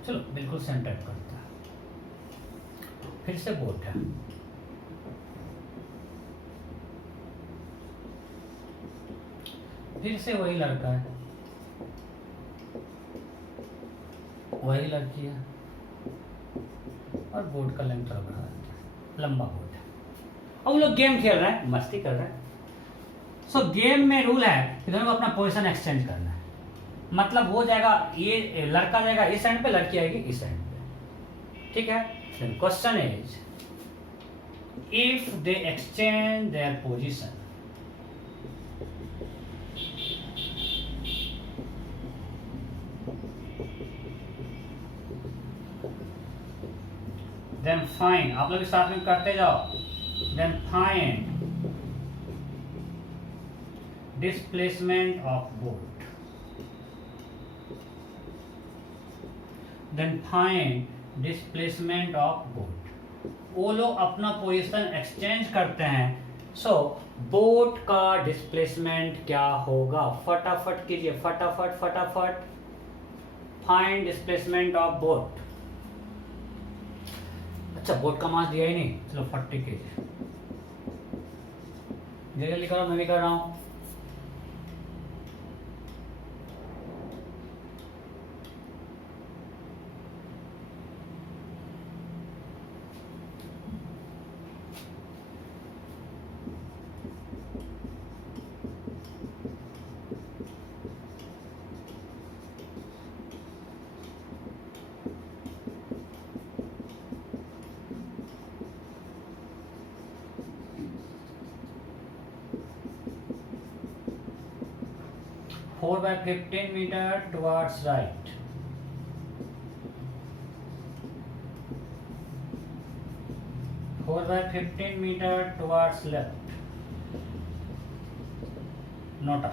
चलो बिल्कुल सेम टाइप करता है। फिर से बोट है, फिर से वही लड़का है, वही लड़की है, और बोट का लेंथ थोड़ा बढ़ा देता है, लंबा बोट है। अब लोग गेम खेल रहे हैं, मस्ती कर रहे हैं। सो गेम में रूल है कि दोनों को अपना पोजीशन एक्सचेंज करना है। मतलब हो जाएगा, ये लड़का जाएगा इस एंड पे, लड़की आएगी इस एंड पे, ठीक है। Question is if they exchange their position, then find, आप लोग साथ में करते जाओ, then find displacement of boat, then find displacement of boat. वो लोग अपना पोजीशन एक्सचेंज करते हैं। सो बोट का डिस्प्लेसमेंट क्या होगा? फटाफट कीजिए, फटाफट। Find displacement of boat. अच्छा, बोट का मास दिया ही नहीं, चलो फट्टी कीजिए, जल्दी करो, मैं भी कर रहा हूं। Four by 15 metre towards right, 4 by 15 meter towards left, nota.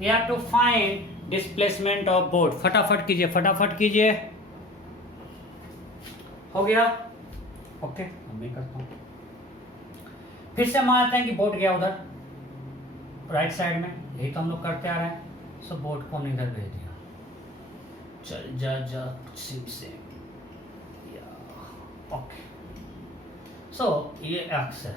We have to find displacement of boat. फटाफट कीजिए, हो गया? ओके, मैं करता हूँ। फिर से मानते हैं कि बोट गया उधर राइट साइड में, यही तो हम लोग करते आ रहे हैं। सो बोट को हमने इधर भेज दिया, चल जा से। ओके, सो ये एक्स है,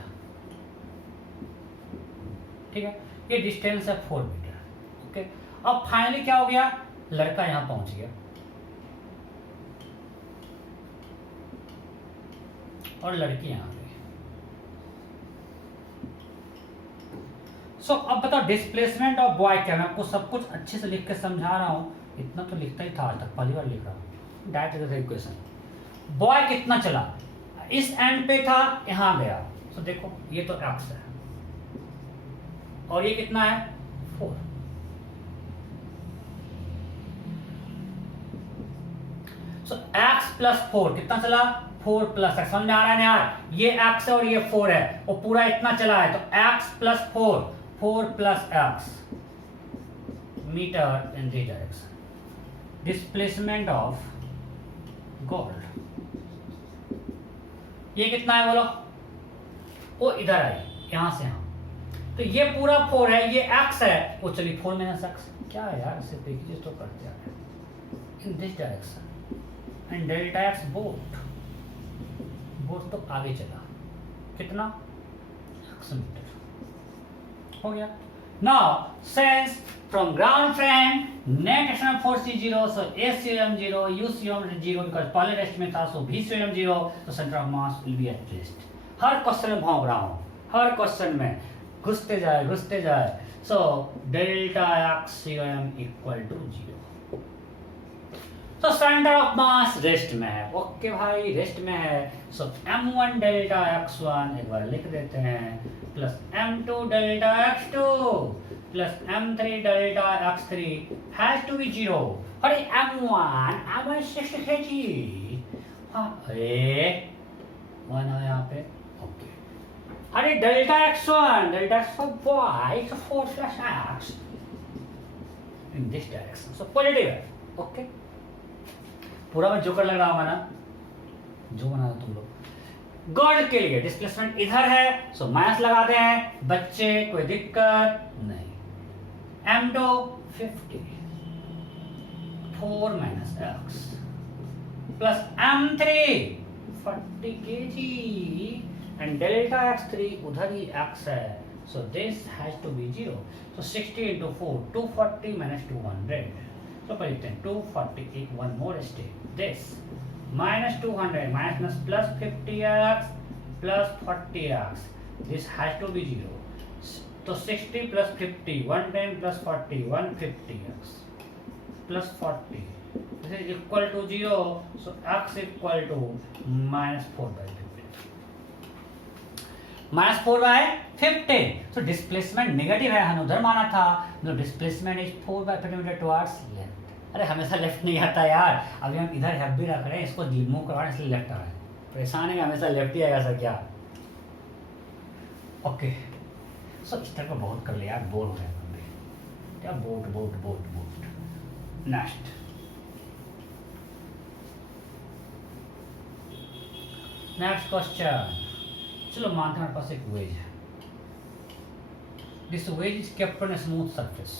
ठीक है, ये डिस्टेंस है 4 मीटर। ओके, अब फाइनली क्या हो गया, लड़का यहां पहुंच गया और लड़की यहां आ गई। सो अब बताओ डिस्प्लेसमेंट ऑफ बॉय क्या? मैं आपको सब कुछ अच्छे से लिख के समझा रहा हूं, इतना तो लिखता ही था आज तक, पहली बार लिख रहा हूं। डायरेक्ट इक्वेशन, बॉय कितना चला, इस एंड पे था, यहां गया। तो देखो ये तो एक्स है और ये कितना है 4। सो एक्स प्लस 4 कितना चला 4 प्लस एक्स। समझ में आ रहा है यार, ये एक्स है और ये 4 है, वो पूरा इतना चला है, तो एक्स प्लस 4 प्लस x metre in this direction. Displacement of gold ये कितना है बोलो, वो इधर आई यहां से यहां, तो ये पूरा 4 है, ये x है, वो चलिए 4 माइनस एक्स। क्या है यार, सिर्फ देखिए तो करते आ रहे in this direction and delta x boat तो आगे चला, कितना x मीटर हो गया। Now since from ground frame net external force is 0, so ACM 0, UCM 0 because पहले टेस्ट में था, so VCM 0, तो centre of mass will be at rest. हर क्वेश्चन में भौंक रहा हूँ, हर क्वेश्चन में घुसते जाए। So delta XCM equal to 0। तो सेंटर ऑफ मास रेस्ट में है, ओके भाई रेस्ट में है। सो M1 डेल्टा x1 एक बार लिख देते हैं, plus M2 delta x2 plus M3 delta x3 has to be 0। अरे M1 6 है जी, हाँ 1 है यहाँ पे, ओके अरे delta x1 delta x y is 4 slash x in this direction, so positive है। ओके, पूरा में जोकर लग रहा होगा ना, जो बना तुम लोग। गॉड के लिए डिस्प्लेसमेंट इधर है, सो माइनस लगाते हैं बच्चे, कोई दिक्कत नहीं। m2 50 4 minus x plus m3 40 kg and delta x3 उधर ही x है, so this has to be 0, so 60 into 4 240 minus 200, so पर लिखते हैं 240, one more step, this minus 200 minus plus 50x plus 40x, this has to be 0, तो 60 plus 50 110 plus 40 150x plus 40, this is equal to 0, so x equal to minus 4 by 50 minus 4 by 50, so displacement negative है, हमने उधर माना था, no displacement is 4 by 50 metre towards left। अरे हमेशा left नहीं आता यार, अभी हम इधर हैव भी रख रहे हैं, इसको मूव करवा रहे हैं इसलिए लेफ्ट आ रहा है, परेशान है हमेशा लेफ्ट ही आएगा सर क्या। ओके, सो इस तरह को बहुत कर लिया यार, बोर हो रहे हैं हम भी क्या, boat boat boat boat. Next next question, चलो मानते हैं हमारे पास एक वेज है, this wedge is kept on smooth surface,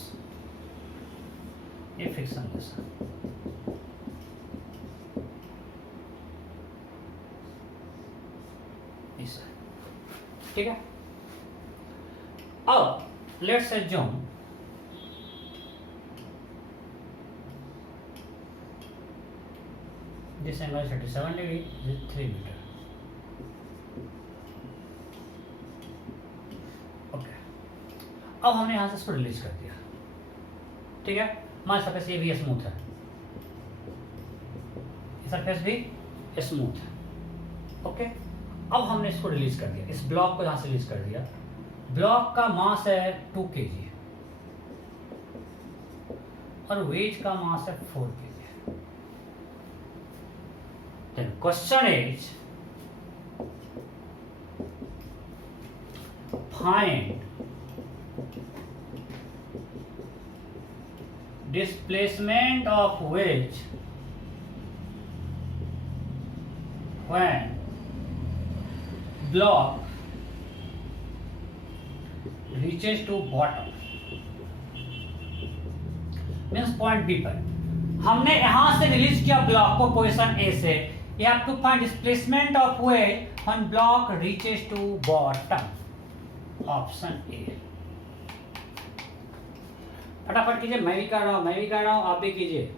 ये फ्रिक्शन जैसा, ऐसा, ठीक है। अब let's assume this angle 37 degree, this 3 metre. Okay, अब हमने यहां से इसको रिलीज कर दिया, ठीक है। हमारे सरफेस ये भी स्मूथ है, सरफेस भी स्मूथ है, ओके। अब हमने इसको रिलीज कर दिया, इस ब्लॉक को यहां से रिलीज कर दिया, ब्लॉक का मास है 2 kg और वेज का मास है 4 kg। Then question is find displacement of wedge when block reaches to bottom, means point B पर हमने यहां से रिलीज किया ब्लॉक को पोजीशन A से, you have to find displacement of wedge when block reaches to bottom, option A। फटाफट कीजिए, मैं भी कर रहा हूं, आप भी कीजिए।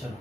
चलो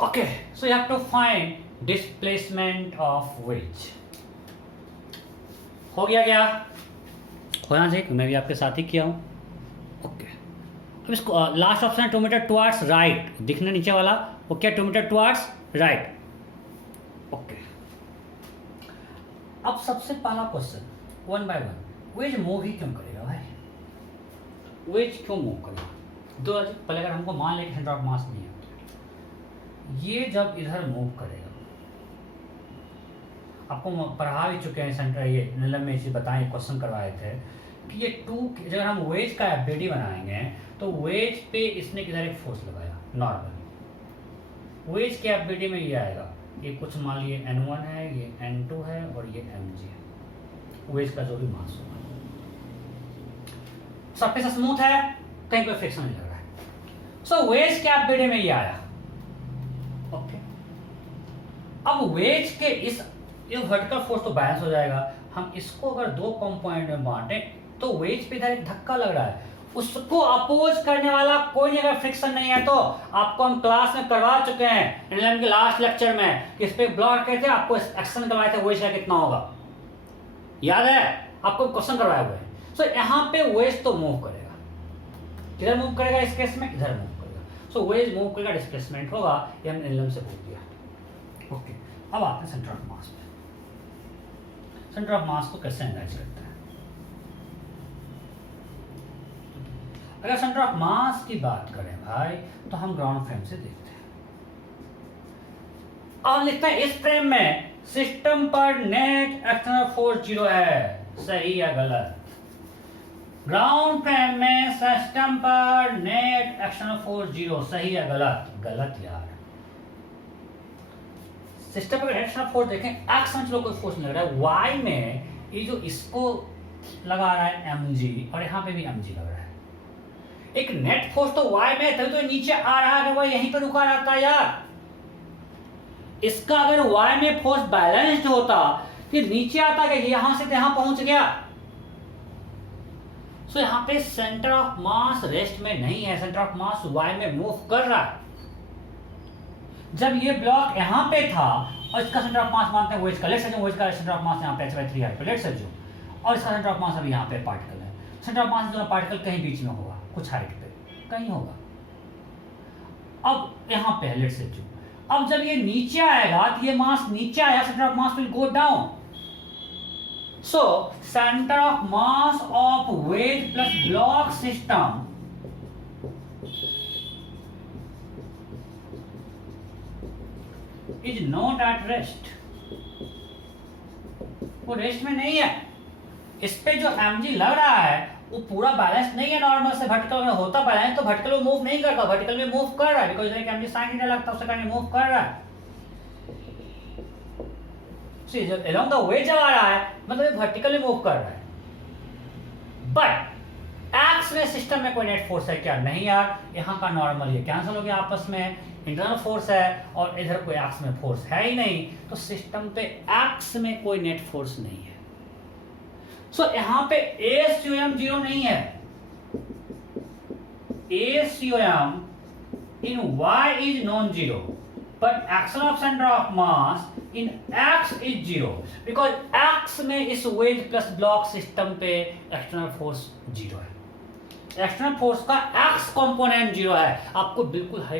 okay, so you have to find displacement of wedge। हो गया क्या, होना चाहिए, मैं भी आपके साथ ही किया हूं। ओके, अब इसको लास्ट ऑप्शन है 2 मीटर टुवर्ड्स राइट, दिखने नीचे वाला वो क्या, 2 मीटर टुवर्ड्स राइट। ओके, अब सबसे पहला क्वेश्चन 1 by 1, वेज मूव ही क्यों करेगा भाई, वेज क्यों मूव करेगा? दो पहले अगर हमको मान लें कि सेंटर ऑफ मास नहीं है, ये जब इधर मूव करेगा, आपको पढ़ा भी चुके हैं सेंटर, ये नीलम में चीज बताएं, क्वेश्चन करवाए थे कि ये 2, जब हम वेज का एफडीडी बनाएंगे तो वेज पे इसने किधर एक फोर्स लगाया, नॉर्मल वेज कैपेबिलिटी में ये आएगा, ये कुछ मान लीजिए N1 है, ये N2 है और ये mg है, वेज का जो भी मास होगा। सरफेस स्मूथ है, कहीं कोई फ्रिक्शन नहीं लग रहा है। सो वेज कैपेबिलिटी में ये आया। ओके, अब वेज के इस वर्टिकल फोर्स तो बैलेंस हो जाएगा। हम इसको अगर दो कंपोनेंट में बांटे तो वेज पे इधर एक धक्का लग रहा है, उसको अपोज करने वाला कोई नहीं, अगर फ्रिक्शन नहीं है तो। आपको हम क्लास में करवा चुके हैं एनएलएम के लास्ट लेक्चर में कि इस पे ब्लॉक कहते हैं, आपको एक्शन करवाए थे वेज का कितना होगा, याद है आपको क्वेश्चन करवाया हुआ है। सो यहाँ पे वेज तो मूव करेगा, किधर मूव करेगा इस केस में, इधर मूव करेगा। सो वेज मूव करेगा, डिस्प्लेसमेंट होगा, ये हमने एनएलएम से पूछ दिया। ओके, अब आते हैं सेंटर ऑफ मास पे। सेंटर ऑफ मास को कैसे एनालाइज करते हैं? अगर सेंटर ऑफ मास की बात करें भाई तो हम ग्राउंड फ्रेम से देखते हैं और लिखते हैं इस फ्रेम में सिस्टम पर नेट एक्सटर्नल फोर्स 0 है, सही या गलत? ग्राउंड फ्रेम में सिस्टम पर नेट एक्सटर्नल फोर्स 0, सही या गलत? गलत यार। सिस्टम पर एक्सटर्नल फोर्स देखें, एक्स में चलो कोई फोर्स नहीं लग रहा है, वाई में ये जो इसको लगा रहा है mg और यहाँ पे भी mg लग रहा है। एक नेट फोर्स तो y में, तभी तो नीचे आ रहा है, वो यहीं पे रुका रहता है यार। इसका अगर y में फोर्स बैलेंस्ड होता फिर नीचे आता कि यहां से यहां पहुंच गया। सो यहां पे सेंटर ऑफ मास रेस्ट में नहीं है, सेंटर ऑफ मास y में मूव कर रहा है। जब ये ब्लॉक यहां पे था और इसका सेंटर ऑफ मास मानते हैं वेज का, लेट्स सपोज वेज का सेंटर ऑफ मास यहां पे h/3 है, लेट्स सपोज, और इसका सेंटर ऑफ मास अभी यहां पे पार्टिकल है। सेंटर ऑफ मास दोनों पार्टिकल कहीं बीच में होगा, कुछ हाइट पे कहीं होगा। अब यहां पे लेट्स सपोज, अब जब ये नीचे आएगा तो ये मास नीचे आया, centre of mass will go down. So centre of mass of ways plus block system is not at rest, वो रेस्ट में नहीं है। इस पे जो mg लग रहा है वो पूरा बैलेंस नहीं है नॉर्मल से, वर्टिकल में होता बैलेंस तो वर्टिकल में मूव नहीं करता, वर्टिकल में मूव कर रहा है बिकॉज़ एक mg साइन नहीं लगता, उसके कारण मूव कर रहा है। सी जब अलोंग द वे जब आ रहा है मतलब वर्टिकल में मूव कर रहा है। बट एक्स में सिस्टम में कोई नेट फोर्स है क्या? नहीं यार, यहाँ का नॉर्मल ये कैंसिल हो गया आपस में, इंटरनल फोर्स है और इधर कोई एक्स में फोर्स है ही नहीं, तो सिस्टम पे एक्स में कोई नेट फोर्स नहीं है। सो यहाँ पे ACOM 0 नहीं है, ACOM in y is non-zero, but action of center of mass in x is 0 because x में इस वेज प्लस ब्लॉक सिस्टम पे एक्सटर्नल फोर्स 0 है। एक्सटर्नल फोर्स का x कंपोनेंट 0 है। आपको बिल्कुल हर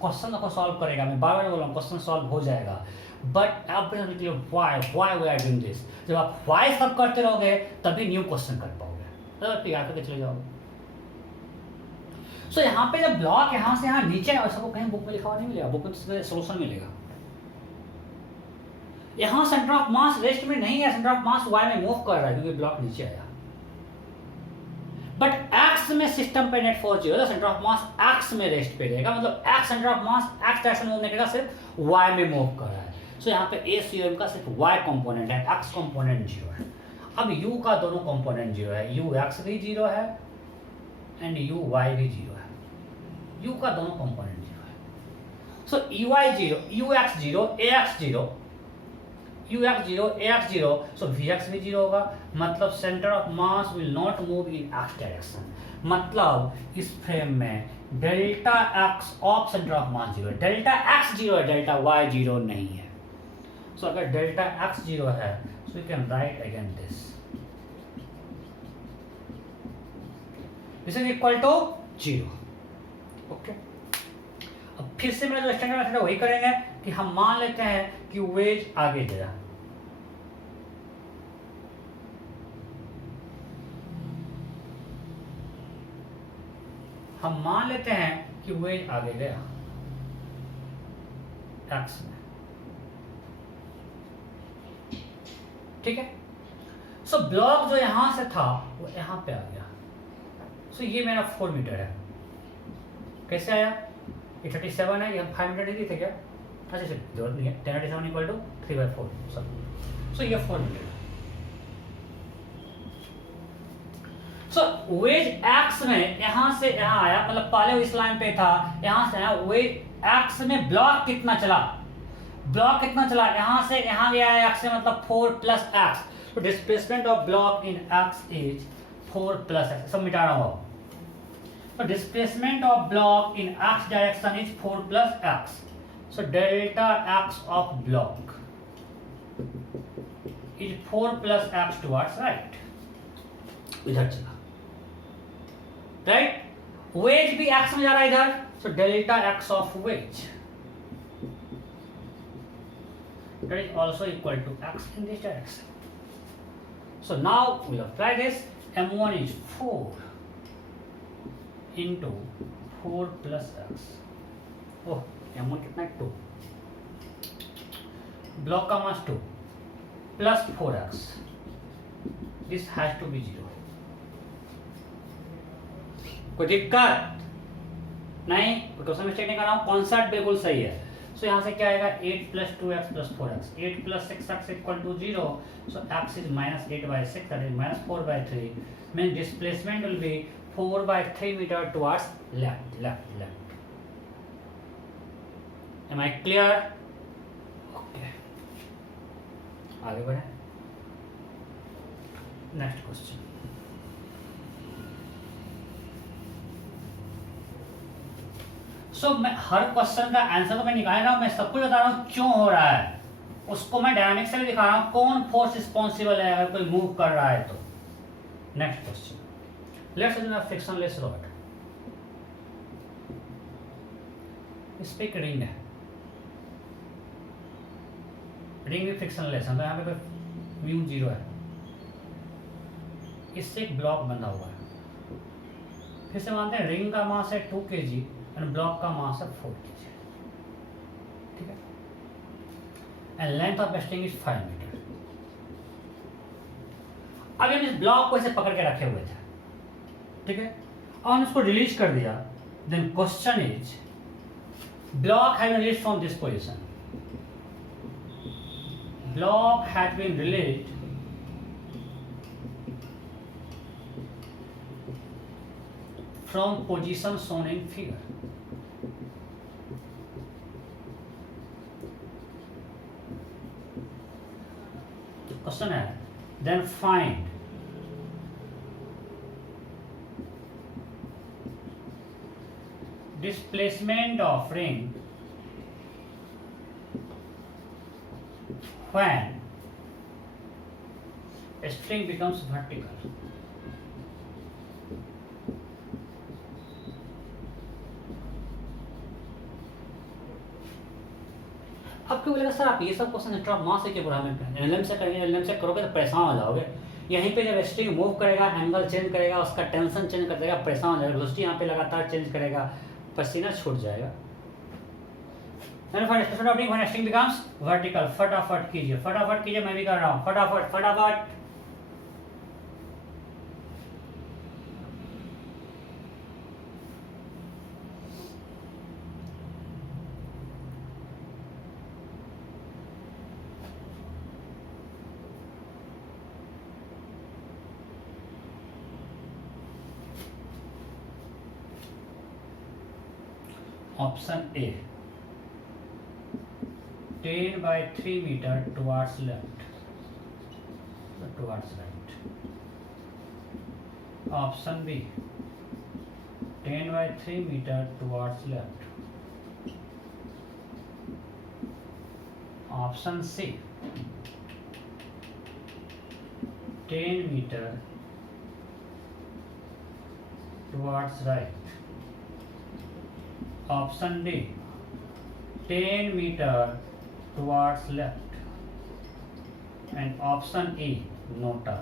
क्वेश्चन को सॉल्व करेगा, मैं बार बार बोल रहा हूँ क्वेश्चन सॉल्व हो जाएगा, बट आप why we are doing this. जब आप व्हाई सब करते रहोगे तभी न्यू क्वेश्चन कर पाओगे, तो याद करके चले जाओगे। सो यहाँ पे जब ब्लॉक यहाँ से यहाँ नीचे है, सबको कहीं बुक में लिखा हुआ नहीं मिलेगा, बुक में सोल्यूशन मिलेगा। यहाँ सेंटर ऑफ मास रेस्ट में नहीं है, सेंटर ऑफ मास वाई में मूव कर रहा है क्योंकि ब्लॉक नीचे आया। बट एक्स में सिस्टम पे net force 0, centre of mass x में रेस्ट पे रहेगा, मतलब x centre of mass x direction move नहीं करेगा, सिर्फ वाई में मूव कर रहा है। सो यहाँ पे ACOM का सिर्फ y कंपोनेंट है, x कंपोनेंट 0 है। अब u का दोनों कंपोनेंट 0 है, ux भी 0 है एंड uy भी 0 है, u का दोनों कंपोनेंट 0 है। सो uy 0, ux 0, ax 0, ux 0, ax 0, सो vx भी 0 होगा, मतलब centre of mass will not move in x direction. मतलब इस फ्रेम में delta x of centre of मास 0 है, डेल्टा x 0 है, डेल्टा y 0 नहीं है। सो अगर डेल्टा x 0 है, so you can write again this is equal to 0। Okay, अब फिर से मेरा जो स्टैंडर्ड मेथड है वही करेंगे कि हम मान लेते हैं कि वेज आगे गया, हम मान लेते हैं कि वेज आगे गया एक्स में, ठीक है। सो ब्लॉक जो यहां से था वो यहां पे आ गया। सो ये मेरा 4 मीटर है, कैसे आया? ये 37 है, ये 5 मीटर डिग्री थे क्या? अच्छा चलिए जरूरत नहीं है। 1087 इक्वल टू 3/4 सो ये 4 मीटर। सो वेज एक्स में यहां से यहां आया, मतलब पहले इस लाइन पे था, यहां से आया, वेज एक्स में ब्लॉक कितना चला, ब्लॉक कितना चला, यहां से यहां गया है एक्स से मतलब 4 प्लस एक्स। तो displacement of block in x is 4 प्लस एक्स। सब मिटा रहा हूं। So displacement of block in x direction is 4 plus x. So delta x of block is 4 plus x towards right. इधर चला, right? Wedge भी x में जा रहा है इधर, so delta x of wedge that is also equal to x in this direction. So now we'll apply this. M1 is 4 into 4 plus x. Oh, M1 कितना है 2, ब्लॉक का mass 2 plus 4x, this has to be 0। कोई दिक्कत नहीं, कोई question mistake नहीं कर रहा हूँ, कॉन्सेप्ट बिल्कुल सही है। सो यहाँ से क्या आएगा 8 plus 2x plus 4x, 8 plus 6x equal to 0, so x is -8/6 that is -4/3, mean displacement will be 4/3 meter towards left. Am I clear? Okay. आगे बढ़े। Next question. सो मैं हर क्वेश्चन का आंसर तो मैं निकाल रहा हूं, मैं सब कुछ बता रहा हूं क्यों हो रहा है, उसको मैं डायनामिक्स से भी दिखा रहा हूं, कौन फोर्स रिस्पॉन्सिबल है अगर कोई मूव कर रहा है तो। Next question, let's assume a frictionless rod. इस पे एक रिंग है, रिंग भी फ्रिक्शनलेस है, तो यहाँ पे कोई म्यू 0 है, इससे एक ब्लॉक बंधा हुआ है। फिर से मानते हैं रिंग का मास है 2 kg और ब्लॉक का मास है 4 kg, ठीक है, and length of string is 5 metre. अब हम इस ब्लॉक को ऐसे पकड़ के रखे हुए थे, ठीक है, और हमने उसको रिलीज कर दिया, then question is block has been release from this position, block has been release from position shown in figure. Question है then find displacement of ring when a string becomes vertical. अब क्यों बोलेगा sir आप ये सब question extra मास से क्यों पढ़ा? एलएम से करेंगे, एलएम से करोगे तो परेशान हो जाओगे। यहीं पे जब स्ट्रिंग मूव करेगा, एंगल चेंज करेगा, उसका टेंशन चेंज कर देगा, परेशान हो जाएगा, वेलोसिटी यहाँ पे लगातार चेंज करेगा, पसीना छूट जाएगा। स्ट्रिंग बिकम्स वर्टिकल, फटाफट कीजिए, फटाफट कीजिए, मैं भी कर रहा हूँ, फटाफट फटाफट। Option A 10/3 meter towards left, towards right. Option B 10/3 meter towards left. Option C 10 meter towards right. Option D 10 meter towards left. And option E NOTA.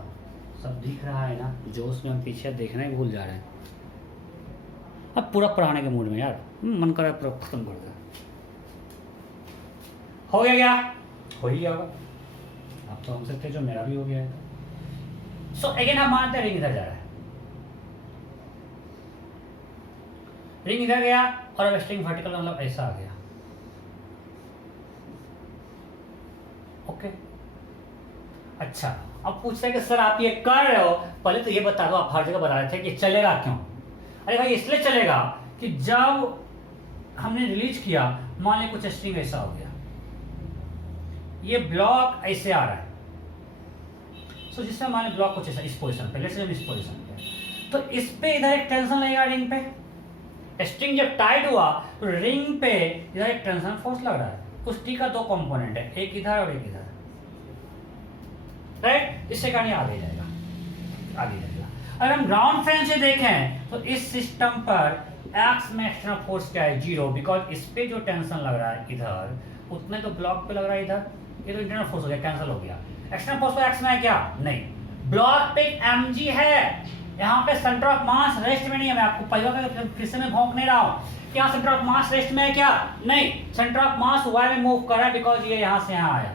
सब दिख रहा है ना, जो उसमें हम पीछे देखना ही भूल जा रहे हैं। अब पूरा पढ़ाने के मूड में यार, मन कर रहा है पूरा खत्म कर दे। हो गया क्या? हो ही गया होगा। आप तो हमसे थे, जो मेरा भी हो गया है। सो अगेन हम मानते हैं रिंग इधर जा रहा है, रिंग इधर गया, और अब स्ट्रिंग वर्टिकल मतलब ऐसा आ गया। ओके अच्छा, अब पूछते हैं कि सर आप ये कर रहे हो, पहले तो ये बता दो, आप हर जगह बता रहे थे कि चलेगा क्यों। अरे भाई इसलिए चलेगा कि जब हमने रिलीज किया, मान ली कुछ स्ट्रिंग ऐसा हो गया, ये ब्लॉक ऐसे आ रहा है, सो जिसमें मान ली ब्लॉक कुछ ऐसा इस पोजीशन पे, लेट्स से इस पोजीशन पे, तो इस पे इधर एक टेंशन लगेगा रिंग पे। स्ट्रिंग जब टाइट हुआ तो रिंग पे इधर एक टेंशन फोर्स लग रहा है। उस टी का दो कंपोनेंट है, एक इधर और एक इधर, राइट। इससे कहानी आगे जाएगा, आगे जाएगा। अगर हम ग्राउंड फ्रेम से देखें तो इस सिस्टम पर एक्स में एक्सटर्नल फोर्स क्या है, 0, बिकॉज इस पे जो टेंशन लग रहा है इधर, उतने तो ब्लॉक पे लग रहा है इधर, ये तो इंटरनल फोर्स हो गया, कैंसिल हो गया। एक्सटर्नल फोर्स पे एक्स में है क्या, नहीं। ब्लॉक पे mg है, यहाँ पे सेंटर ऑफ मास रेस्ट में नहीं है। मैं आपको पहले फिर से मैं भौंक नहीं रहा हूँ, यहाँ सेंटर ऑफ मास रेस्ट में है क्या, नहीं। सेंटर ऑफ मास y में मूव कर रहा है, बिकॉज ये यहाँ से यहाँ आया,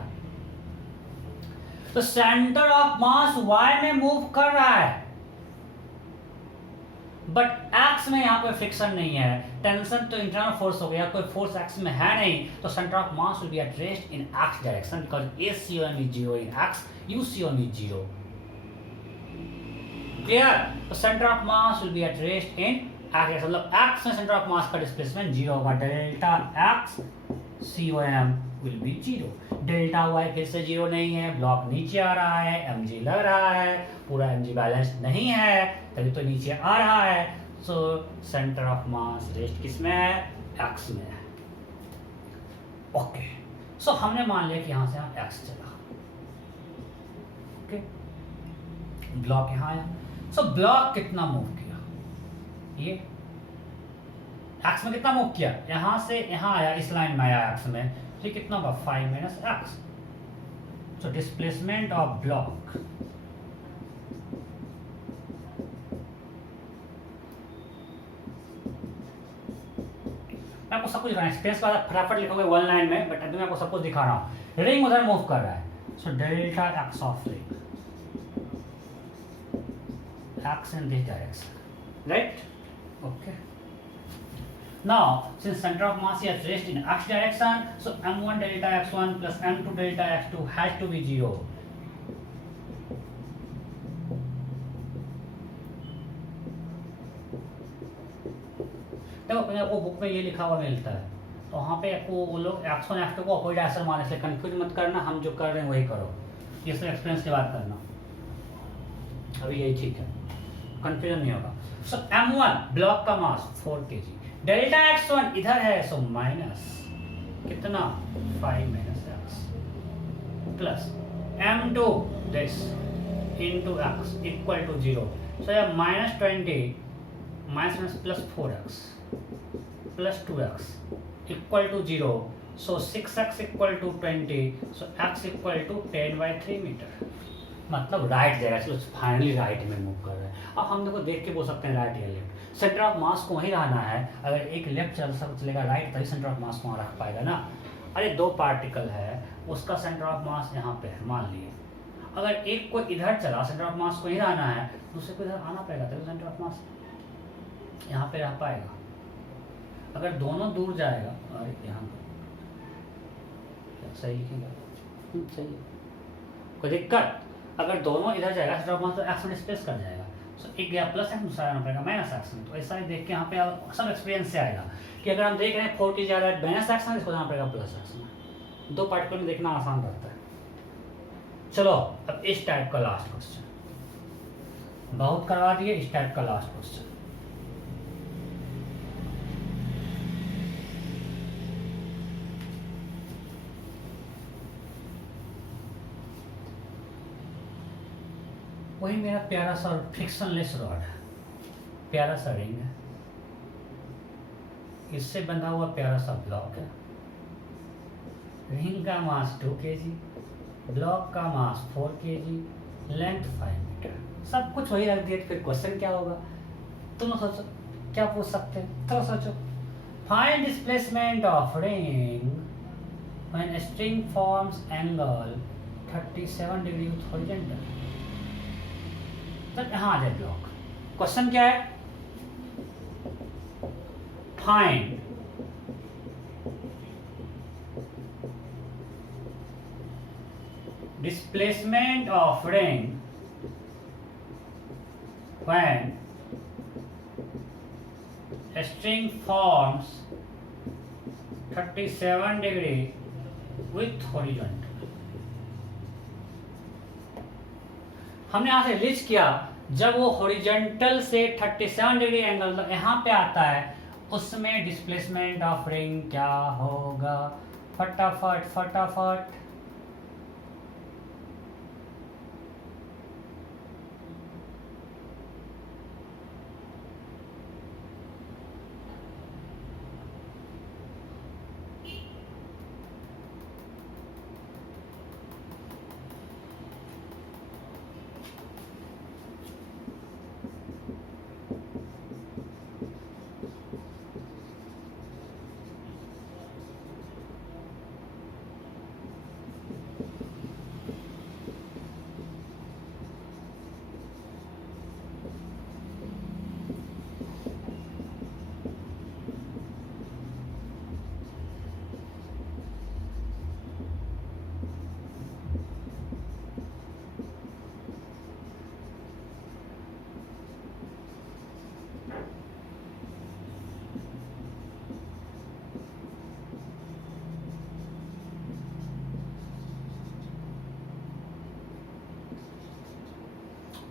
तो सेंटर ऑफ मास y में मूव कर रहा है, बट x में यहाँ पे फ्रिक्शन नहीं है, टेंशन तो इंटरनल फोर्स हो गया, कोई फोर्स x में है नहीं, तो centre of mass will be at rest in x direction, because AC is 0 in x, UC is 0। Clear? तो centre of mass will be at rest in x, मतलब x में सेंटर ऑफ मास का displacement 0 होगा, delta x COM will be 0। Delta y फिर से 0 नहीं है, block नीचे आ रहा है, mg लग रहा है, पूरा mg बैलेंस नहीं है, तभी तो नीचे आ रहा है। So centre of mass rest किस में है, x में है। ओके सो हमने मान लिया कि यहां से यहाँ x चला, ओके ब्लॉक यहाँ आया। सो ब्लॉक कितना मूव किया, ये x में कितना मूव किया, यहां से यहां आया, इस लाइन में आया x में, तो कितना होगा 5 - x। So displacement of block मैं आपको सब कुछ दिखा रहा हूँ, एक्सपीरियंस का फटाफट लिखोगे 1 लाइन में, बट अभी मैं आपको सब कुछ दिखा रहा हूँ। रिंग उधर मूव कर रहा है, so delta x of ring, x in this direction, right? Okay. Now, since center of mass is at rest in x direction, so m1 delta x1 plus m2 delta x2 has to be 0. देखो अपने आपको book में ये लिखा हुआ मिलता है, तो वहाँ पे आपको वो लोग x1 x2 को अपोजिट डायरेक्शन माने, इसलिए कंफ्यूज मत करना, हम जो कर रहे हैं वही करो, ये सब एक्सपीरियंस के बाद करना, अभी यही ठीक है, कंफ्यूजन नहीं होगा। सो m1 ब्लॉक का मास 4 kg, डेल्टा x1 इधर है, सो माइनस कितना 5 - x plus m2 this into x equal to 0, so ये -20 minus plus 4x plus 2x equal to 0, so 6x equal to 20, so x equal to 10/3 metre, मतलब right direction, finally right में move कर रहा है। अब हम देखो देख के बोल सकते हैं राइट या लेफ्ट, सेंटर ऑफ मास को वहीं रहना है, अगर एक लेफ्ट चलेगा राइट, तभी सेंटर ऑफ मास को वहाँ रख पाएगा ना। अरे 2 पार्टिकल है, उसका सेंटर ऑफ मास यहाँ पे है, मान लिए अगर एक को इधर चला, सेंटर ऑफ मास को ही रहना है, दूसरे को इधर आना पड़ेगा, तभी सेंटर ऑफ मास यहाँ पे रह पाएगा। अगर दोनों दूर जाएगा, अरे यहाँ सही लिखेगा, सही है, कोई दिक्कत? अगर दोनों इधर जाएगा, सेंटर ऑफ मास तो एक्स में स्पेस कर जाएगा, सो एक गया प्लस एक्स, दूसरा आना पड़ेगा माइनस एक्स में। तो ऐसा ही देख के यहाँ पे सब एक्सपीरियंस से आएगा कि अगर हम देख रहे हैं 40 जा रहा है माइनस एक्स में, इसको जाना पड़ेगा प्लस एक्स में। 2 पार्टिकल में देखना आसान रहता है। चलो अब इस टाइप का लास्ट क्वेश्चन, बहुत करवा दिए, इस टाइप का लास्ट क्वेश्चन। वही मेरा प्यारा सा फ्रिक्शनलेस रॉड है, प्यारा सा रिंग है, इससे बंधा हुआ प्यारा सा ब्लॉक है। रिंग का मास 2 kg, ब्लॉक का मास 4 kg, लेंथ 5 मीटर, सब कुछ वही रख दिया, फिर क्वेश्चन क्या होगा तुम सोचो, क्या पूछ सकते हैं, तो सोचो। Find displacement of ring when string forms angle 37 degree with horizontal. यहाँ आ जाए ब्लॉक, क्वेश्चन क्या है, find displacement of ring when string forms 37 degree with horizontal। हमने यहां से लिस्ट किया जब वो हॉरिजॉन्टल से 37 डिग्री एंगल यहाँ पे आता है उसमें डिस्प्लेसमेंट ऑफ रिंग क्या होगा। फटाफट फटाफट।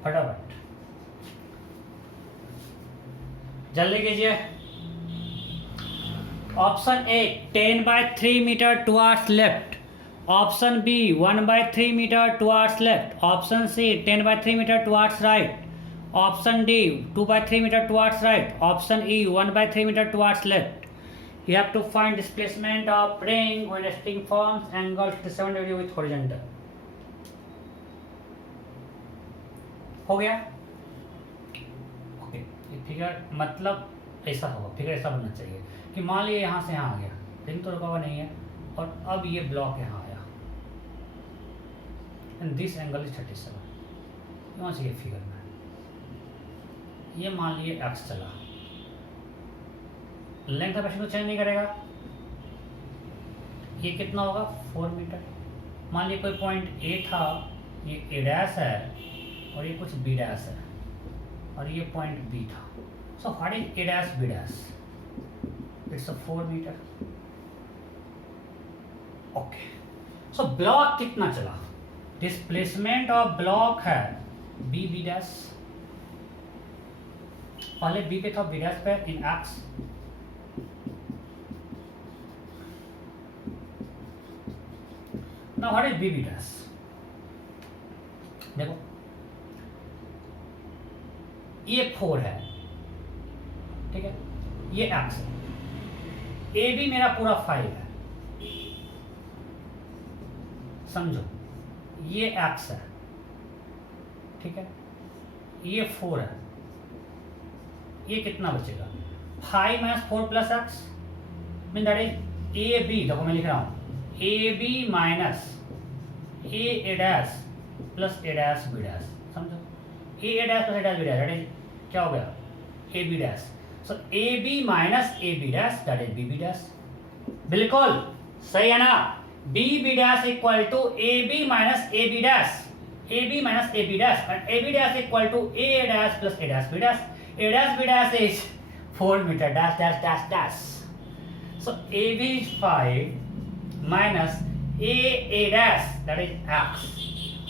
फटाफट जल्दी कीजिए। Option A 10/3 metre towards left, option B 1/3 metre towards left, option C 10/3 metre towards right, option D 2/3 metre towards right, option E 1/3 metre towards left. You have to find displacement of ring when string forms angle 37 degree with horizontal। हो गया? Okay, ये figure मतलब ऐसा होगा, figure ऐसा बनना चाहिए कि मान लीजिए यहाँ से यहाँ आ गया, रिंग तो रुका हुआ नहीं है, और अब ये ब्लॉक यहाँ आया एंड दिस एंगल इज 37। यहाँ से ये फिगर में ये मान लीजिए एक्स चला, लेंथ ऑफ एक्शन तो चेंज नहीं करेगा। ये कितना होगा 4 मीटर। मान लीजिए कोई पॉइंट ए था, ये ए डैश है और ये कुछ बी डैश है और ये पॉइंट बी था। So what is A dash B dash? It's 4 metre. Okay, so block कितना चला? डिस्प्लेसमेंट ऑफ ब्लॉक है बी बी डैश। पहले बी पे था, बी डैश पे इन एक्स। Now what is BB dash? देखो ये 4 है, ठीक है, ये x है, AB मेरा पूरा 5 है, समझो, ये x है, ठीक है, ये 4 है, ये कितना बचेगा 5 - 4 + x mean that is AB। देखो मैं लिख रहा हूं AB minus A dash plus A dash B dash. समझो, A dash plus A dash B dash that is क्या हो गया A B dash. So A B minus A B dash that is B B dash. बिल्कुल सही है ना? B B dash equal to A B minus A B dash, A B minus A B dash, and A B dash equal to A dash plus A dash B dash. A dash B dash is 4 metre dash dash dash dash. So A B is 5 minus a dash that is x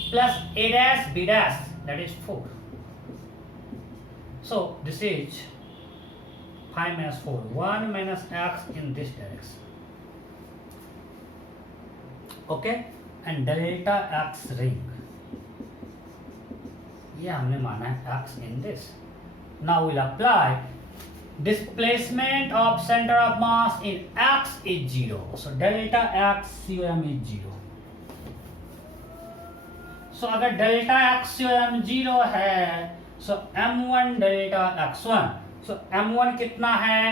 plus a dash b dash that is 4. So this is 5 - 4, 1 minus x in this direction. Okay, and delta x ring, ये हमने माना है x in this. Now we'll apply displacement of center of mass in x is 0, so delta x cum is 0. so अगर delta x cum 0 है, so m1 delta x1, so m1 कितना है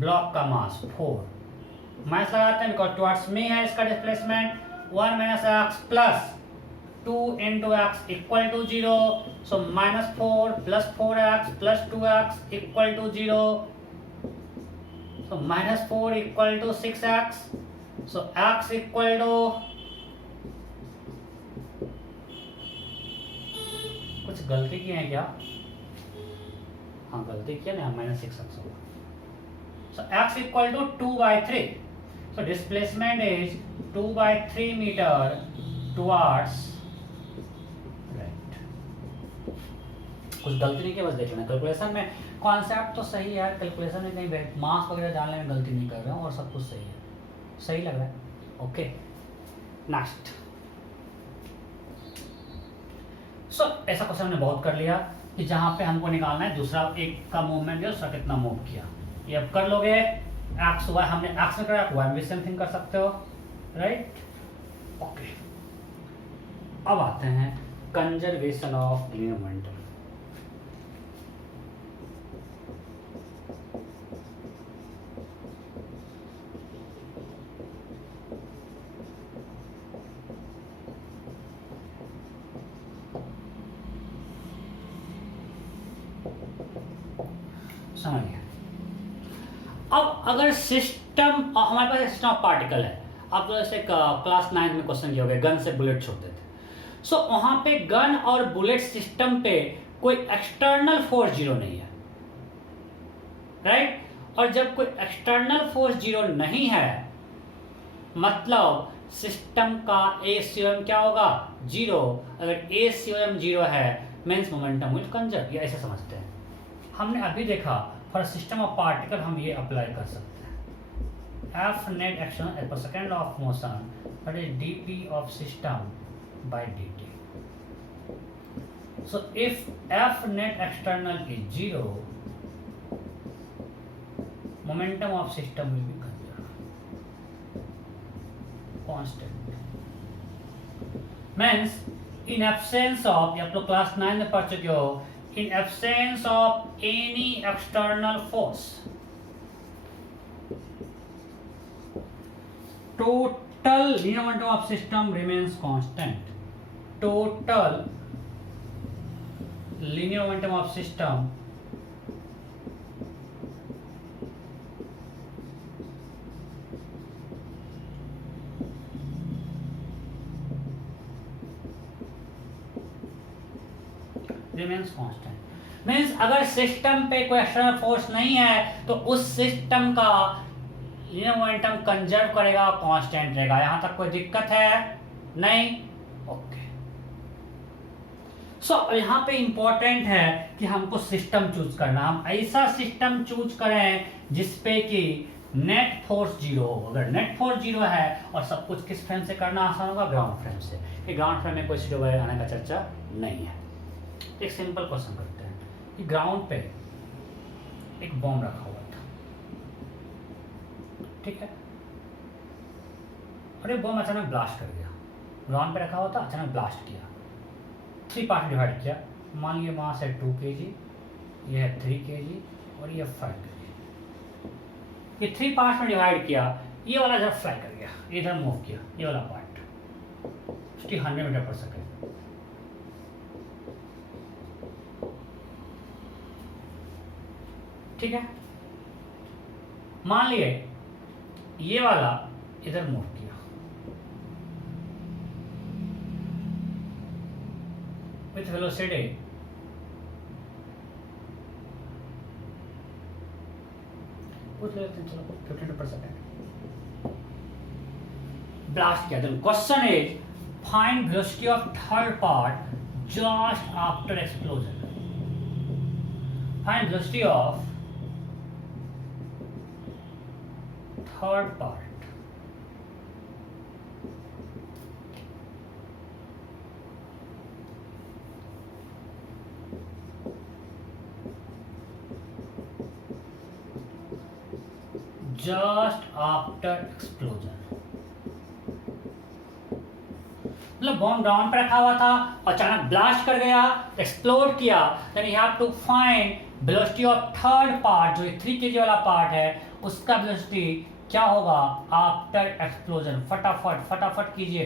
block का मास 4, minus लगाते हैं because towards में है इसका displacement. 1 - x plus 2 into x equal to 0, so -4 plus 4x plus 2x equal to 0, so -4 equal to 6x, so x equal to गलती की है क्या? हाँ गलती किया ना, -6 रख सकता। So x equal to 2/3. So displacement is 2/3 meter towards right. कुछ गलती नहीं किया, बस देख लेना कैलकुलेशन में। कॉन्सेप्ट तो सही है, कैलकुलेशन में कहीं मास वगैरह डालने में गलती नहीं कर रहे हो और सब कुछ सही है, सही लग रहा है। Okay next. सो ऐसा क्वेश्चन हमने बहुत कर लिया कि जहाँ पे हमको निकालना है दूसरा एक का मूवमेंट है, दूसरा कितना मूव किया। ये अब कर लोगे। एक्स वाई हमने एक्स में करा, वाई में सेम थिंग कर सकते हो, राइट। ओके अब आते हैं कंजर्वेशन ऑफ लीनियर मोमेंटम। समझिए, अब अगर सिस्टम हमारे पास सिस्टम ऑफ पार्टिकल है, आप जैसे क्लास 9 में क्वेश्चन किया होगा, गन से बुलेट छोड़ते थे। सो वहां पे गन और बुलेट सिस्टम पे कोई एक्सटर्नल फोर्स जीरो नहीं है, राइट। और जब कोई एक्सटर्नल फोर्स जीरो नहीं है मतलब सिस्टम का ACOM क्या होगा? जीरो। अगर ACOM जीरो है मीन्स मोमेंटम विल कंजर्व, ये ऐसे समझते हैं। हमने अभी देखा फॉर सिस्टम ऑफ पार्टिकल हम ये अप्लाई कर सकते हैं। F net action per second of motion, that is dp of system by dt. So if F net external is zero, momentum of system will be conserved, constant. Means in absence of, ये आप लोग class 9 में पढ़ चुके हो, in absence of any external force, total linear momentum of system remains constant. Total linear momentum of system remains constant. Means अगर system पे कोई एक्सटर्नल फोर्स नहीं है तो उस सिस्टम का लीनियर मोमेंटम कंजर्व करेगा, कांस्टेंट रहेगा। यहां तक कोई दिक्कत है नहीं? ओके। सो यहां पे इंपॉर्टेंट है कि हमको सिस्टम चूज करना। हम ऐसा सिस्टम चूज करें जिसपे कि नेट फोर्स जीरो हो। अगर नेट फोर्स जीरो है और सब कुछ किस फ्रेम से करना आसान होगा? ग्राउंड फ्रेम से। कि ग्राउंड फ्रेम में कोई जीरो वगैरह आने का चर्चा नहीं है। एक सिंपल क्वेश्चन करते हैं कि ग्राउंड पे एक बॉम्ब रखा हुआ था, ठीक है, और ये बॉम्ब अचानक ब्लास्ट कर गया। ग्राउंड पे रखा हुआ था, अचानक ब्लास्ट किया। 3 पार्ट में डिवाइड किया। मान लीजिए मास है 2 kg, ये है 3 kg और ये 5 kg। ये 3 पार्ट में डिवाइड किया। ये वाला जब फ्लाई कर गया, इधर मूव किया, ये वाला पार्ट 100 मीटर पर सेकेंड। ठीक है, मान लिए ये वाला इधर मूव किया, विथ वेलोसिटी चलो 15 पर सेकेंड ब्लास्ट किया। Then question is find velocity of third part just after explosion. Find velocity of third part just after explosion। मतलब बॉम्ब ग्राउंड पे रखा हुआ था, अचानक ब्लास्ट कर गया, एक्सप्लोड किया। Then you have to find velocity of third part, जो 3 kg वाला पार्ट है उसका वेलोसिटी क्या होगा आफ्टर एक्सप्लोजन। फटाफट फटाफट कीजिए।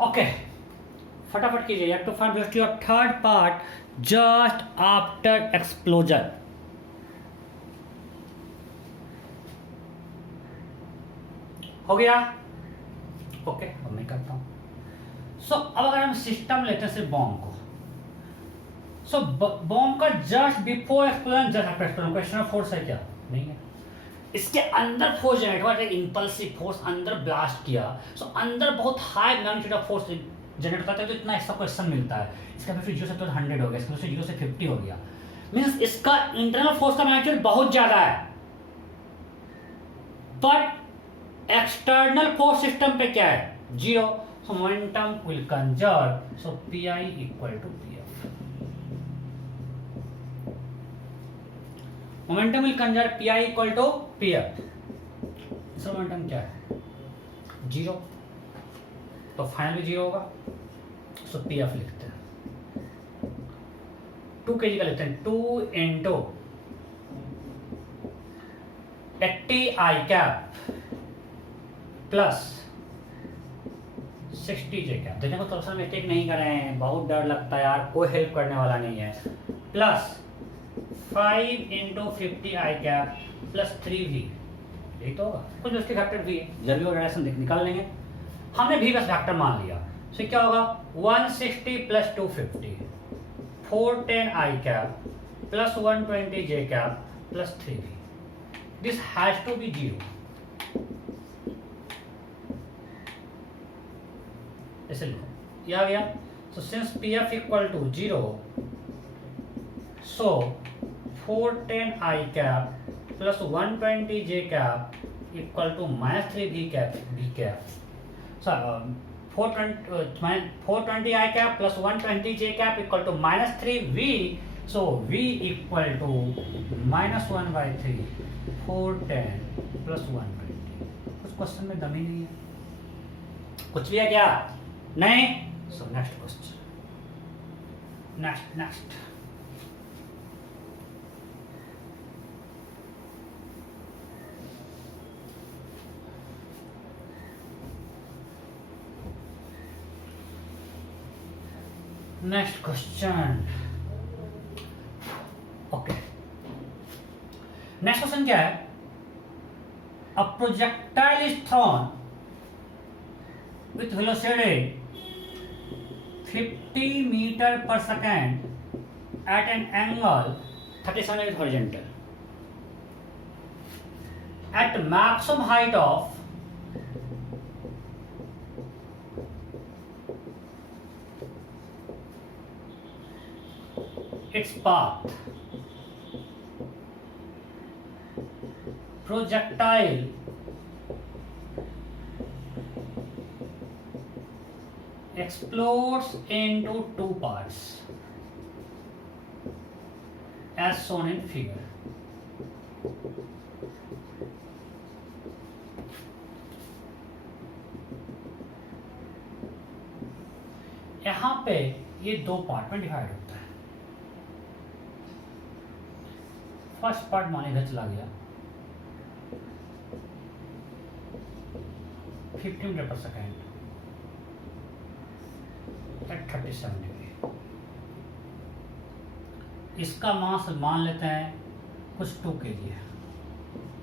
ओके, फटाफट कीजिए। You have to find velocity of third part just after explosion. हो गया? ओके, अब मैं करता हूं। सो अब अगर हम सिस्टम लेते हैं सिर्फ बॉम्ब को, सो बॉम्ब का just before explosion just after explosion, question of force है क्या? नहीं है। इसके अंदर फोर्स जनरेट हुआ, इंपल्सिव फोर्स अंदर ब्लास्ट किया, सो अंदर बहुत high magnitude of force generate होता है, तो इतना ऐसा क्वेश्चन मिलता है। इसका फिर 0 से 100 हो गया, इसका 0 से 50 हो गया, मींस इसका इंटरनल फोर्स का मैग्नीट्यूड बहुत ज्यादा है, बट एक्सटर्नल फोर्स सिस्टम पे क्या है? 0। So momentum will conserve, so Pi equal to Pf। Momentum will conserve Pi equal to Pf। इसका मोमेंटम क्या है? 0, तो फाइनली 0 होगा, सो Pf लिखते हैं। 2 kg का लेते हैं, 2 into 80 I cap plus 60 J cap. देखने को तो असल में टेक नहीं कर रहे हैं, बहुत डर लगता है यार, कोई हेल्प करने वाला नहीं है। Plus 5 into 50 I cap plus 3V, यही तो होगा। कुछ उसके फैक्टर भी है, जब भी वो डायरेक्शन निकाल लेंगे। हमने भी बस फैक्टर मान लिया, तो क्या होगा? 160 plus 250, 410 I cap plus 120 J cap plus 3V। This has to be 0। ऐसे लिखो, ये आ गया। So since Pf equal to 0, so 410 I cap plus 120 J cap equal to minus 3V cap B cap. So 420 I cap plus 120 J cap equal to minus 3V, so V equal to -1/3 410 plus 120। कुछ question में दम ही नहीं है, कुछ भी है क्या? नहीं। So next question, next. Next question. Okay, next question क्या है? A projectile is throne with velocity 50 meter per second at an angle 37 degrees horizontal at maximum height of its path. Projectile explodes into 2 parts as shown in figure. यहाँ पे ये 2 part में divide होता है। First part मान इधर चला गया 50 मीटर पर सेकेंड एट 37 डिग्री। इसका मास मान लेते हैं कुछ 2 kg है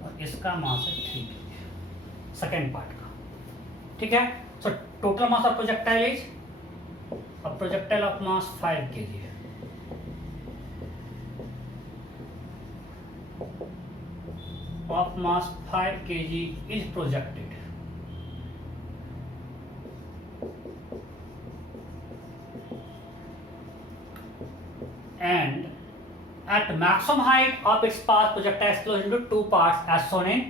और इसका मास है 3 kg सेकेंड पार्ट का, ठीक है। So total mass of projectile is, अब प्रोजेक्टाइल ऑफ मास 5 kg है। Of mass 5 kg is projected, and at maximum height of its path projectile explodes into 2 parts as shown in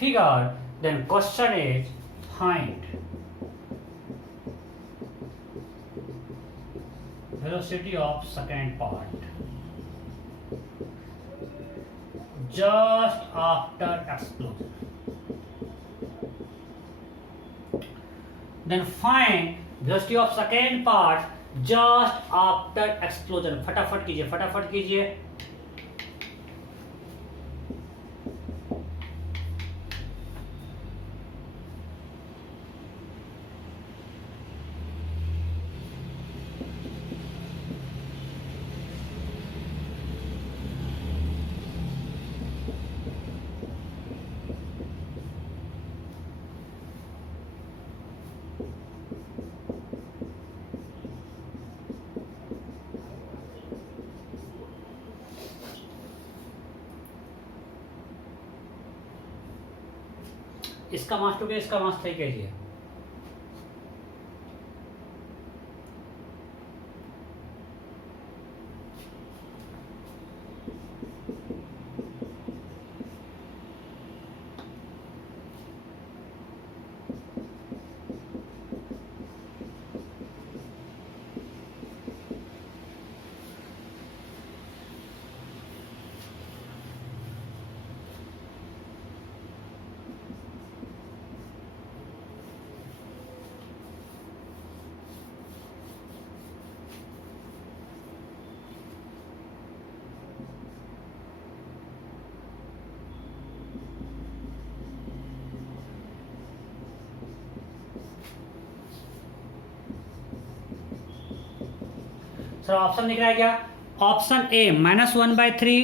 figure. Then question is find velocity of second part just after explosion. Then find velocity of second part just after explosion. फटाफट कीजिए, फटाफट कीजिए। इसका mass 2 kg, इसका mass 3 kg है। Sir option दिख रहा है क्या? Option A -1/3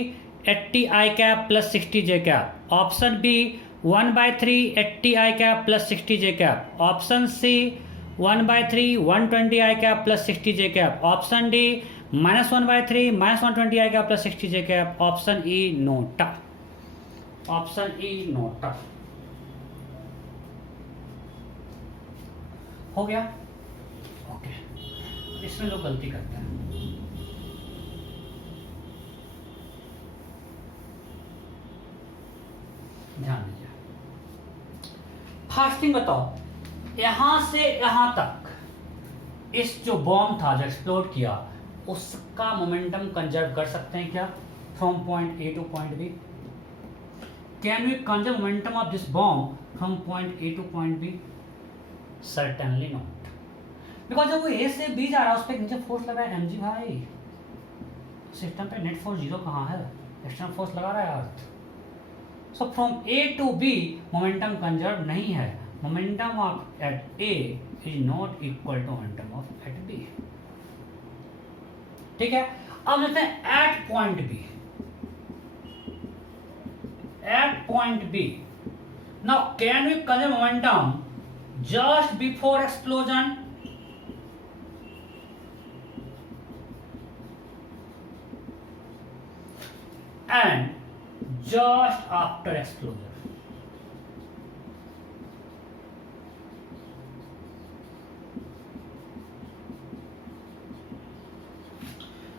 80i cap plus 60j cap, option B 1/3 80i cap plus 60j cap, option C 1/3 120i cap plus 60j cap, option D -1/3 -120i cap plus 60j cap, option E NOTA, option E NOTA. हो गया? Okay, इसमें लोग गलती करते हैं। ध्यान दीजिए, fasting बताओ, यहां से यहां तक इस जो बॉम्ब था जो एक्सप्लोड किया उसका मोमेंटम कंजर्व कर सकते हैं क्या? From point A to point B. Can we conserve momentum of this bomb from point A to point B? Certainly not, because जब वो ए से बी जा रहा है उस पर नीचे फोर्स लगा है mg भाई, सिस्टम पे नेट फोर्स 0 कहाँ है? एक्सटर्नल फोर्स लगा रहा है earth. So from A to B momentum conserve नहीं है, momentum of at A is not equal to momentum of at B. ठीक है, अब देखते हैं at point B, at point B now can we conserve momentum just before explosion? and just after explosion.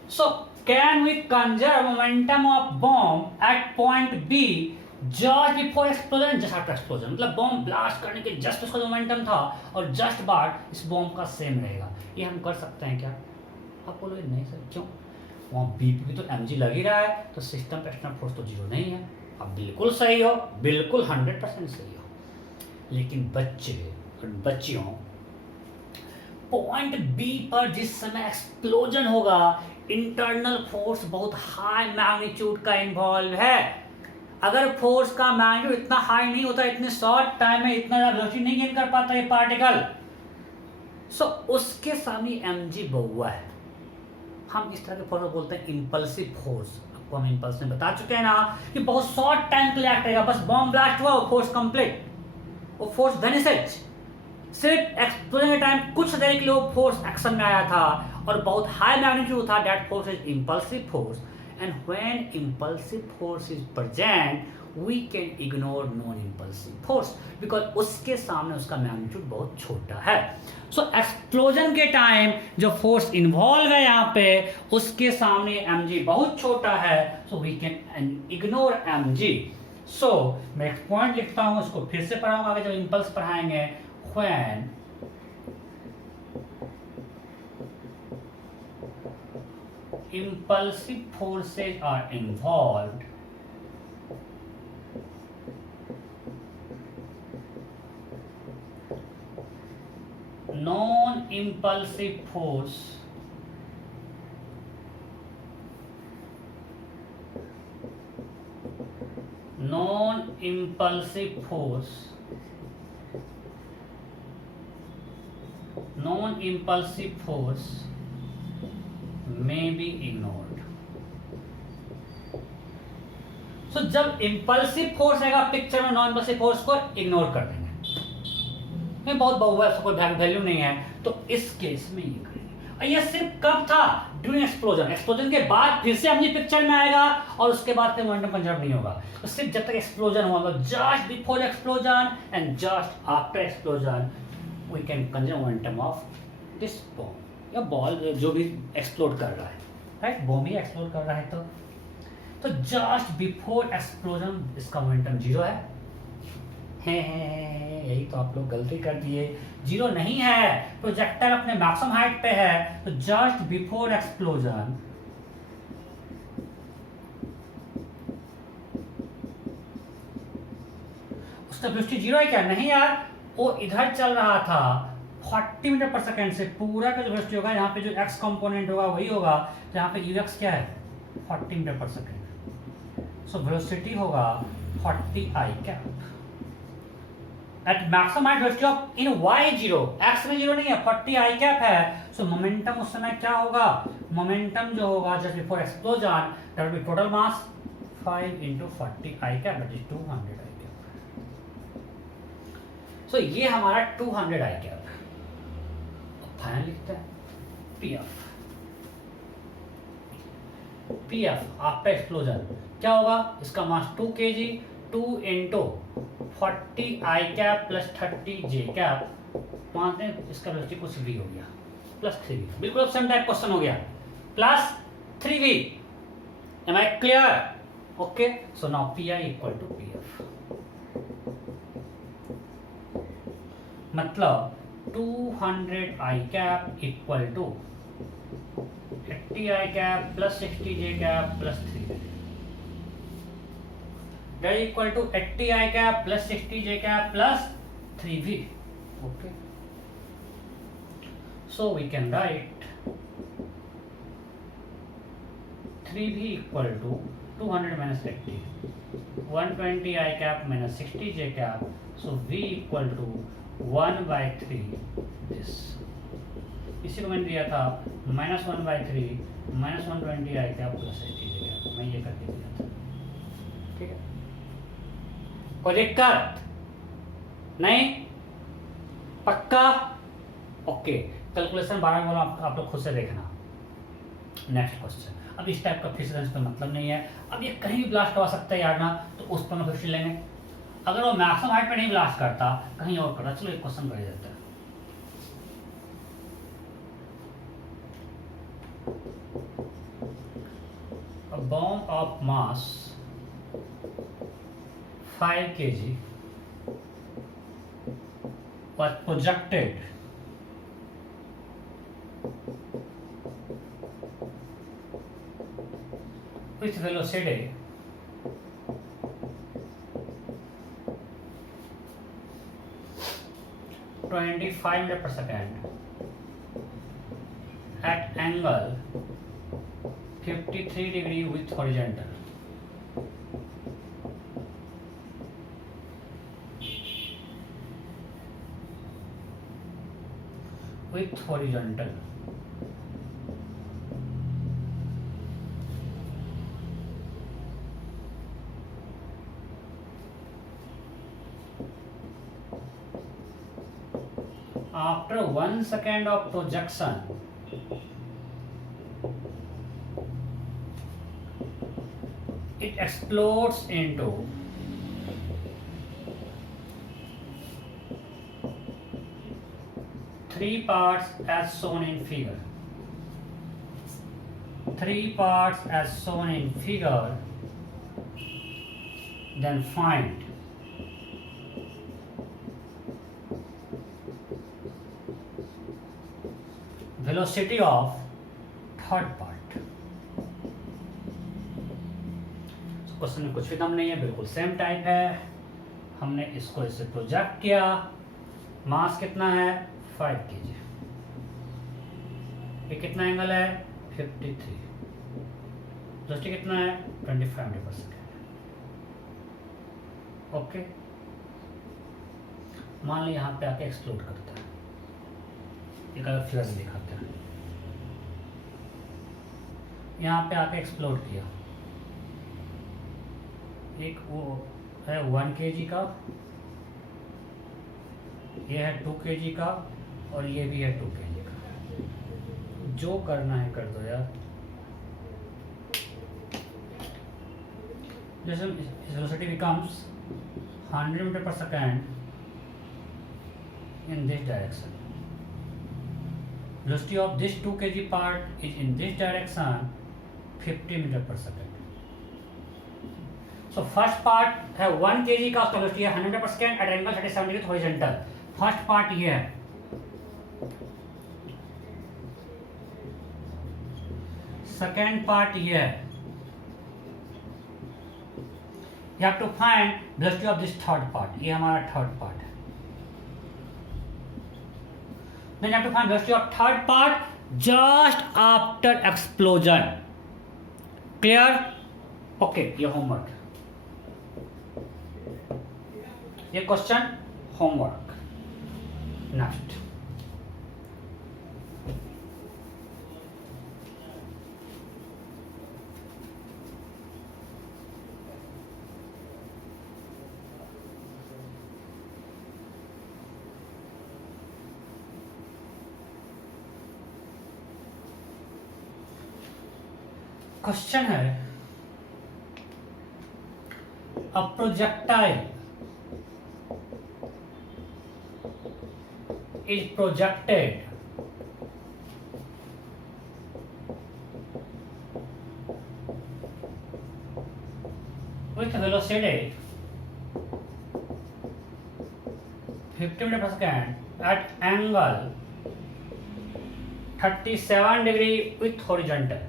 So can we conserve momentum of bomb at point B just before explosion, just after explosion? मतलब bomb blast करने के just उसका momentum था और just बाद इस bomb का same रहेगा, ये हम कर सकते हैं क्या? आप बोलोगे नहीं सर, क्यों? वहाँ बी पे भी तो mg लग ही रहा है, तो सिस्टम पे एक्सटर्नल फोर्स तो 0 नहीं है। अब बिल्कुल सही हो, बिल्कुल 100% सही हो, लेकिन बच्चे और बच्चियों, पॉइंट बी पर जिस समय एक्सप्लोजन होगा इंटरनल फोर्स बहुत हाई मैग्नीट्यूड का इन्वॉल्व है। अगर फोर्स का मैग्नीट्यूड इतना हाई नहीं होता, इतने शॉर्ट टाइम में इतना ज्यादा वेलोसिटी नहीं गेन कर पाता ये पार्टिकल, सो उसके सामने mg बहुआ है। हम इस तरह के फोर्स बोलते हैं इंपल्सिव फोर्स। आपको हम इंपल्स में बता चुके हैं ना कि बहुत शॉर्ट टाइम के लिए एक्ट करेगा, बस बॉम्ब ब्लास्ट हुआ वो फोर्स कंप्लीट, वो फोर्स वेनिसेज। सिर्फ एक्सप्लोजन के टाइम कुछ देर के लिए वो फोर्स एक्शन में आया था और बहुत हाई मैग्नीट्यूड था, that force is impulsive force. And when impulsive force is present we can ignore non impulsive force, because उसके सामने उसका मैग्नीट्यूड बहुत छोटा है। सो एक्सप्लोजन के टाइम जो फोर्स इन्वॉल्व है यहाँ पे उसके सामने mg बहुत छोटा है, so we can ignore mg। So मैं एक पॉइंट लिखता हूँ, उसको फिर से पढ़ाऊंगा आगे जब इंपल्स पढ़ाएंगे। When impulsive forces are involved, non-impulsive force may be ignored. So जब impulsive force आएगा पिक्चर में, नॉन इंपल्सिव फोर्स को इग्नोर कर देंगे, नहीं बहुत बहुआ है, कोई वैल्यू नहीं है, तो इस केस में ये करेंगे। ये सिर्फ कब था? During explosion. एक्सप्लोजन के बाद फिर से अपनी पिक्चर में आएगा और उसके बाद फिर मोमेंटम कंजर्व नहीं होगा। तो सिर्फ जब तक एक्सप्लोजन हुआ, just before explosion and just after explosion we can conserve momentum of this bomb या बॉल जो भी एक्सप्लोड कर रहा है, राइट? बॉम्ब ही एक्सप्लोड कर रहा है तो जस्ट बिफोर एक्सप्लोजन इसका मोमेंटम जीरो है। यही तो आप लोग गलती कर दिए, जीरो नहीं है। प्रोजेक्टाइल अपने मैक्सिमम हाइट पे है, तो जस्ट बिफोर एक्सप्लोजन उसका वेलोसिटी जीरो है क्या? नहीं यार, वो इधर चल रहा था 40 मीटर पर सेकेंड से। पूरा का जो वेलोसिटी होगा, यहाँ पे जो एक्स कंपोनेंट होगा वही होगा, जहाँ पे यूएक्स क्या है 40 मीटर पर सेकेंड। सो वेलोसिटी होगा 40 I cap at maximum height velocity of in y zero, x में जीरो नहीं है, 40 आई कैप है। सो मोमेंटम उस समय क्या होगा? मोमेंटम जो होगा just before explosion that will be total mass 5 into 40 I cap that is 200 I cap. So ये हमारा 200 आई कैप है। फाइनल लिखते हैं पीएफ आफ्टर एक्सप्लोजन क्या होगा? इसका mass 2 kg, 2 into 40 I cap plus 30 J cap, मानते हैं इसका वेलोसिटी कुछ भी हो गया, प्लस 3v। बिल्कुल सेम टाइप क्वेश्चन हो गया, plus 3v। Am I clear? Okay, so now P I equal to P F. मतलब 200 I cap equal to 80 I cap plus 60 J cap plus 3v, that is equal to 80 I cap plus 60 J cap plus 3V. Okay. So we can write 3V equal to 200 minus 80, 120 I cap minus 60 J cap. So V equal to 1/3 this. इसी को मैंने दिया था -1/3 -120 I cap plus 60 J cap। मैं ये करके दिया था, ठीक है? कोई दिक्कत नहीं? पक्का? ओके, कैलकुलेशन 12 में आप लोग खुद से देखना। Next question. अब इस टाइप का फिर से मतलब नहीं है। अब ये कहीं भी ब्लास्ट करवा सकता है यार ना, तो उस पर क्वेश्चन लेंगे। अगर वो मैक्सिमम हाइट पे नहीं ब्लास्ट करता, कहीं और करता, चलो एक क्वेश्चन कर देते हैं। A bomb of mass 5 kg was projected with velocity 25 meter per second at angle 53 degree with horizontal. With horizontal. After 1 second of projection, it explodes into 3 parts as shown in figure. 3 parts as shown in figure. Then find velocity of third part. Question में कुछ भी दम नहीं है, बिल्कुल same type है। हमने इसको इसे प्रोजेक्ट किया। मास कितना है 5 kg। ये कितना एंगल है 53। वेलोसिटी कितना है 25 मीटर पर सेकेंड। ओके, मान ली यहाँ पे आके एक्सप्लोड करता है। एक अलग फिगर में दिखाते हैं। यहाँ पे आके एक्सप्लोड किया। एक वो है 1 kg का, ये है 2 kg का, और ये भी है 2 kg का। जो करना है कर दो यार। जैसे वेलोसिटी becomes 100 मीटर पर second in this direction. Velocity of this 2 kg part is in this direction 50 meter per second. So first part है 1 kg का, उसका वेलोसिटी है 100 मीटर पर second at angle 37 degree horizontal. First part ये है। Second part ये है। You have to find velocity of this third part. ये हमारा थर्ड पार्ट है। Then you have to find velocity of third part just after explosion. Clear? Okay, ये homework. ये question homework. Next, question है a projectile is projected with velocity 50 meter per second at angle 37 degree with horizontal.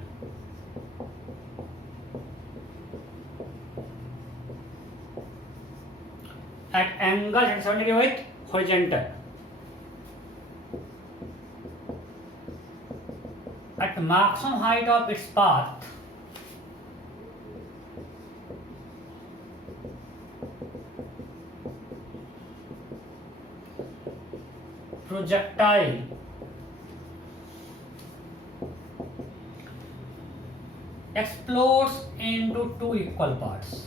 At angle 37 degree with horizontal. At maximum height of its path, projectile explodes into two equal parts.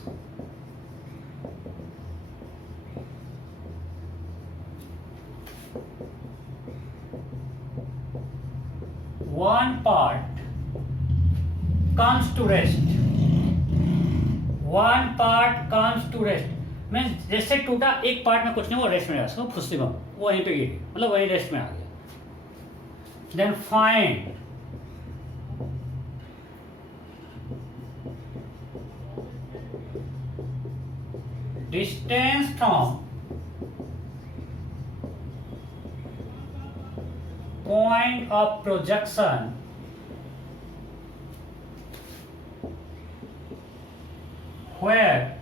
One part comes to rest. One part comes to rest. Means जैसे टूटा एक part में कुछ नहीं, वो rest में आ गया, फुस्सी में वो वहीं पे गिरी, मतलब वहीं रेस्ट में आ गया। Then find distance from point of projection where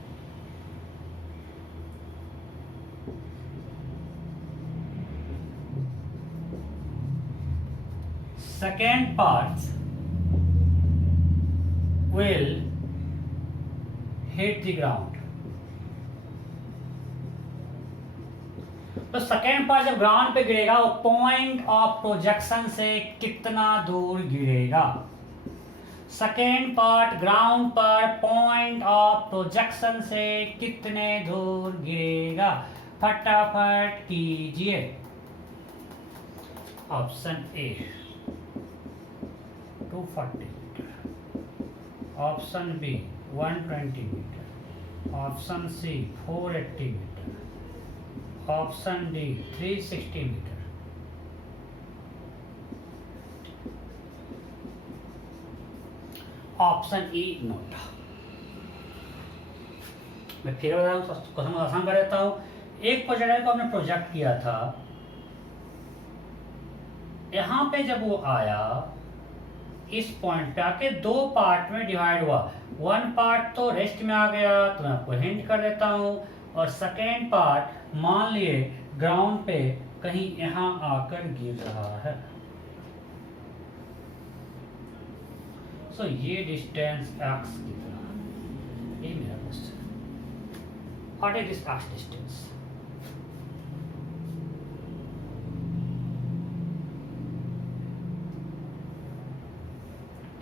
second part will hit the ground. तो सेकेंड पार्ट जब ग्राउंड पे गिरेगा वो पॉइंट ऑफ प्रोजेक्शन से कितना दूर गिरेगा? सेकेंड पार्ट ग्राउंड पर पॉइंट ऑफ प्रोजेक्शन से कितने दूर गिरेगा? फटाफट कीजिए। Option A 240 metre, option B 120 metre, option C 480 metre, option D 360 metre. Option E note. मैं फिर बता रहा हूँ, क्वेश्चन आसान कर देता हूँ। एक प्रोजेक्टाइल को हमने प्रोजेक्ट किया था, यहाँ पे जब वो आया इस पॉइंट पे आके दो पार्ट में डिवाइड हुआ। वन पार्ट तो रेस्ट में आ गया, तो मैं आपको हिंट कर देता हूँ, और सेकेंड पार्ट मान लिए ग्राउंड पे कहीं यहाँ आकर गिर रहा है। सो ये डिस्टेंस एक्स कितना है, ये मेरा question. What is this x distance?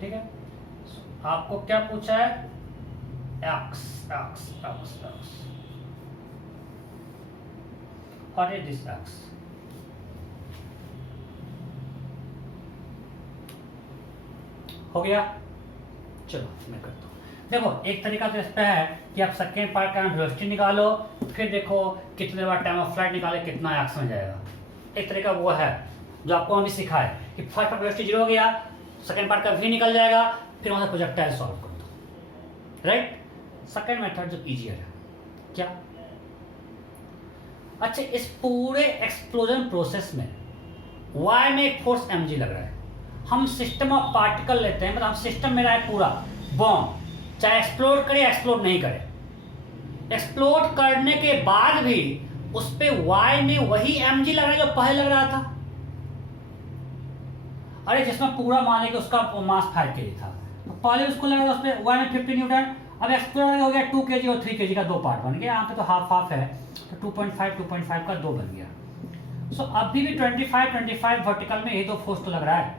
ठीक है, आपको क्या पूछा है? X x x x. What is this x? हो गया? चलो मैं करता हूँ। देखो एक तरीका तो इस पे है कि आप सेकेंड पार्ट का वेलोसिटी निकालो, फिर देखो कितने बार टाइम ऑफ फ्लाइट निकाले कितना एक्स में जाएगा। एक तरीका वो है जो आपको अभी सिखाए कि फर्स्ट पार्ट वेलोसिटी 0 हो गया, सेकेंड पार्ट का v निकल जाएगा, फिर वहाँ से प्रोजेक्टाइल सॉल्व कर दो, राइट। सेकेंड मेथड जो ईजियर है क्या? अच्छा, इस पूरे एक्सप्लोजन प्रोसेस में y में एक फोर्स mg लग रहा है। हम सिस्टम ऑफ पार्टिकल लेते हैं, मतलब हम सिस्टम में रहा है पूरा बॉम्ब, चाहे एक्सप्लोड करे एक्सप्लोड नहीं करे, एक्सप्लोड करने के बाद भी उस पे y में वही mg लग रहा है जो पहले लग रहा था। अरे जिसमें पूरा मान कि उसका मास 5 kg था, तो पहले उसको लग रहा था उस पे y में 50 न्यूटन, अब एक्सप्लोड हो गया 2 kg और 3 kg का दो पार्ट बन गया। यहाँ पे तो हाफ हाफ है, तो 2.5 का 2 बन गया। सो अभी भी 25 वर्टिकल में ये दो फोर्स तो लग रहा है,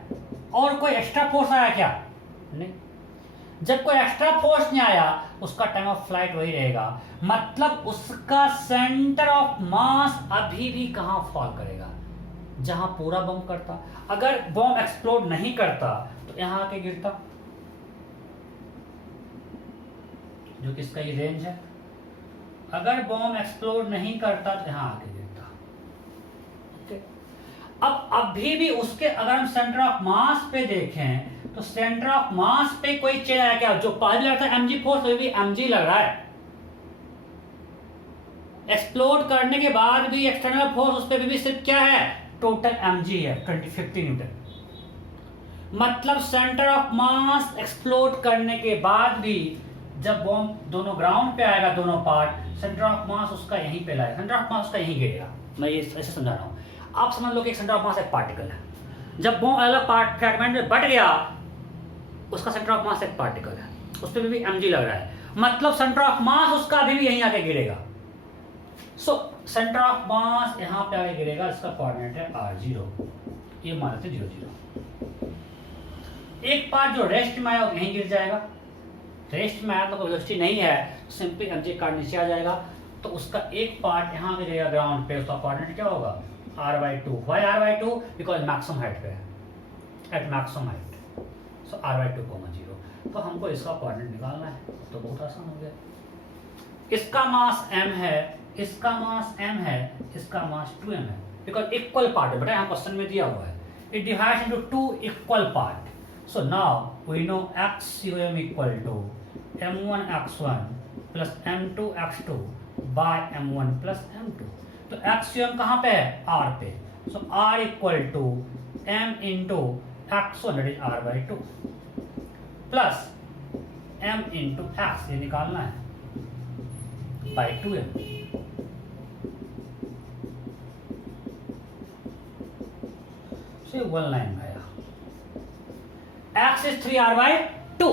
और कोई एक्स्ट्रा फोर्स आया क्या? नहीं। जब कोई एक्स्ट्रा फोर्स नहीं आया उसका टाइम ऑफ फ्लाइट वही रहेगा, मतलब उसका सेंटर ऑफ मास अभी भी कहां फॉल करेगा? जहां पूरा बम करता। अगर बम एक्सप्लोड नहीं करता तो यहां आके गिरता, जो किसका ये रेंज है। अगर बम एक्सप्लोड नहीं करता तो यहां आके गिरता। अब अभी भी उसके अगर हम सेंटर ऑफ मास पे देखें तो सेंटर ऑफ मास पे कोई चेंज आया क्या? जो पहले लग रहा था mg फोर्स वही भी mg लग रहा है। एक्सप्लोड करने के बाद भी एक्सटर्नल फोर्स उस पे भी सिर्फ क्या है? टोटल mg है 50 न्यूटन। मतलब सेंटर ऑफ मास एक्सप्लोड करने के बाद भी जब बॉम्ब दोनों ग्राउंड पे आएगा, दोनों पार्ट, सेंटर ऑफ मास उसका यहीं पे लाएगा, सेंटर ऑफ मास उसका यहीं गिरेगा। मैं ये ऐसे समझा रहा हूं। आप समझ लो कि एक सेंटर ऑफ मास एक पार्टिकल है, जब बॉम्ब अलग पार्ट फ्रैगमेंट में बट गया उसका सेंटर ऑफ मास एक पार्टिकल है, उस पर भी mg लग रहा है, मतलब सेंटर ऑफ मास उसका अभी भी यहीं आके गिरेगा। सो सेंटर ऑफ मास यहां पे आके गिरेगा, इसका कोऑर्डिनेट है r0, ये मान लेते 0 0। एक पार्ट जो रेस्ट में आया वो यहीं गिर जाएगा, रेस्ट में आया तो कोई वेलोसिटी नहीं है, सिंपली mg कार्ड नीचे आ जाएगा, तो उसका एक पार्ट यहां गिरेगा ग्राउंड पे, उसका कोऑर्डिनेट क्या होगा? r/2। Why r/2? Because maximum height पे है, एट मैक्सिमम हाइट, सो r/2, 0। तो हमको इसका कोऑर्डिनेट निकालना है, तो बहुत आसान हो गया। इसका मास m है, इसका मास m है, इसका मास 2m है, बिकॉज इक्वल पार्ट है बेटा, यहाँ क्वेश्चन में दिया हुआ है, it divides into 2 equal part. So now we know xum equal to m1x1 plus m2x2 by m1 plus m2। तो xum कहाँ पे है? r पे, सो r equal to m into x1 that is r/2 plus m into x, ये निकालना है, by 2m। से 1 लाइन आया, x इज 3r/2।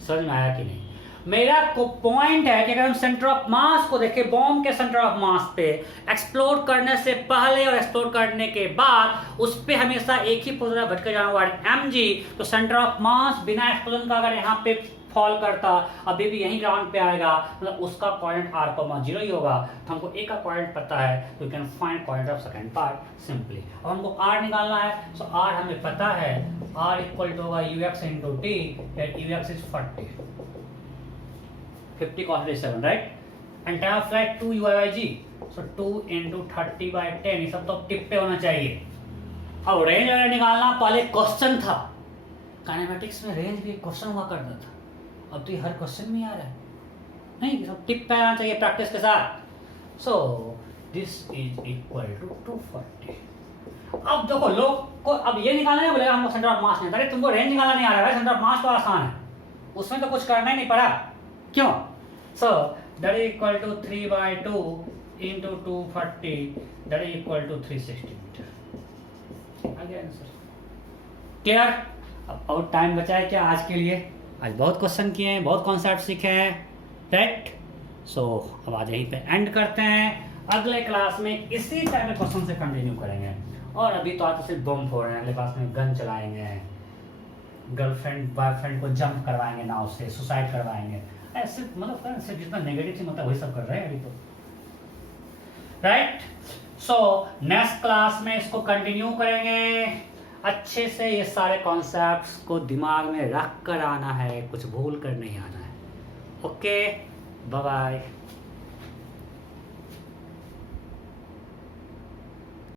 समझ में आया कि नहीं? मेरा पॉइंट है कि अगर हम सेंटर ऑफ मास को देखें, बॉम्ब के सेंटर ऑफ मास पे एक्सप्लोड करने से पहले और एक्सप्लोड करने के बाद उस पे हमेशा एक ही पोजीशन भटके जाना हुआ mg, तो सेंटर ऑफ मास बिना एक्सप्लोजन का अगर यहाँ पे फॉल करता अभी भी यही ग्राउंड पे आएगा, मतलब उसका कोऑर्डिनेट r,0 ही होगा। तो हमको ए का कोऑर्डिनेट पता है, तो you can find coordinate of second part simply. अब हमको r निकालना है, सो r हमें पता है, r इक्वल टू होगा ux into T, ux is 50 cos 7, right, and time of flight 2 u/g, so 2 into 30/10, ये सब तो टिप पे होना चाहिए। अब रेंज अगर निकालना पहले क्वेश्चन था, काइनेमेटिक्स में रेंज भी क्वेश्चन हुआ करता था, अब तो ये हर क्वेश्चन में आ रहा है, नहीं सब टिप पे आना चाहिए प्रैक्टिस के साथ। So this is equal to 240। अब देखो लोग को अब ये निकालना है, बोलेगा हमको सेंटर ऑफ मास नहीं, अरे तुमको रेंज निकालना नहीं आ रहा है, सेंटर ऑफ मास तो आसान है, उसमें तो कुछ करना ही नहीं पड़ा, क्यों? So that is equal to 3/2 into 240, that is equal to 360 metre. आ गया आंसर, क्लियर? अब और टाइम बचा है क्या आज के लिए? आज बहुत क्वेश्चन किए हैं, बहुत कॉन्सेप्ट सीखे हैं, राइट? सो अब आज यहीं पे एंड करते हैं, अगले क्लास में इसी टाइप के क्वेश्चन से कंटिन्यू करेंगे। और अभी तो आज तो सिर्फ बम फोड़ रहे हैं, अगले क्लास में गन चलाएंगे, गर्लफ्रेंड बॉयफ्रेंड को जंप करवाएंगे नाव से, सुसाइड करवाएंगे, ऐसे मतलब सिर्फ जितना नेगेटिव थी मतलब वही सब कर रहे हैं अभी तो, राइट? सो नेक्स्ट क्लास में इसको कंटिन्यू करेंगे। अच्छे से ये सारे कॉन्सेप्ट्स को दिमाग में रख कर आना है, कुछ भूल कर नहीं आना है। Okay, bye bye.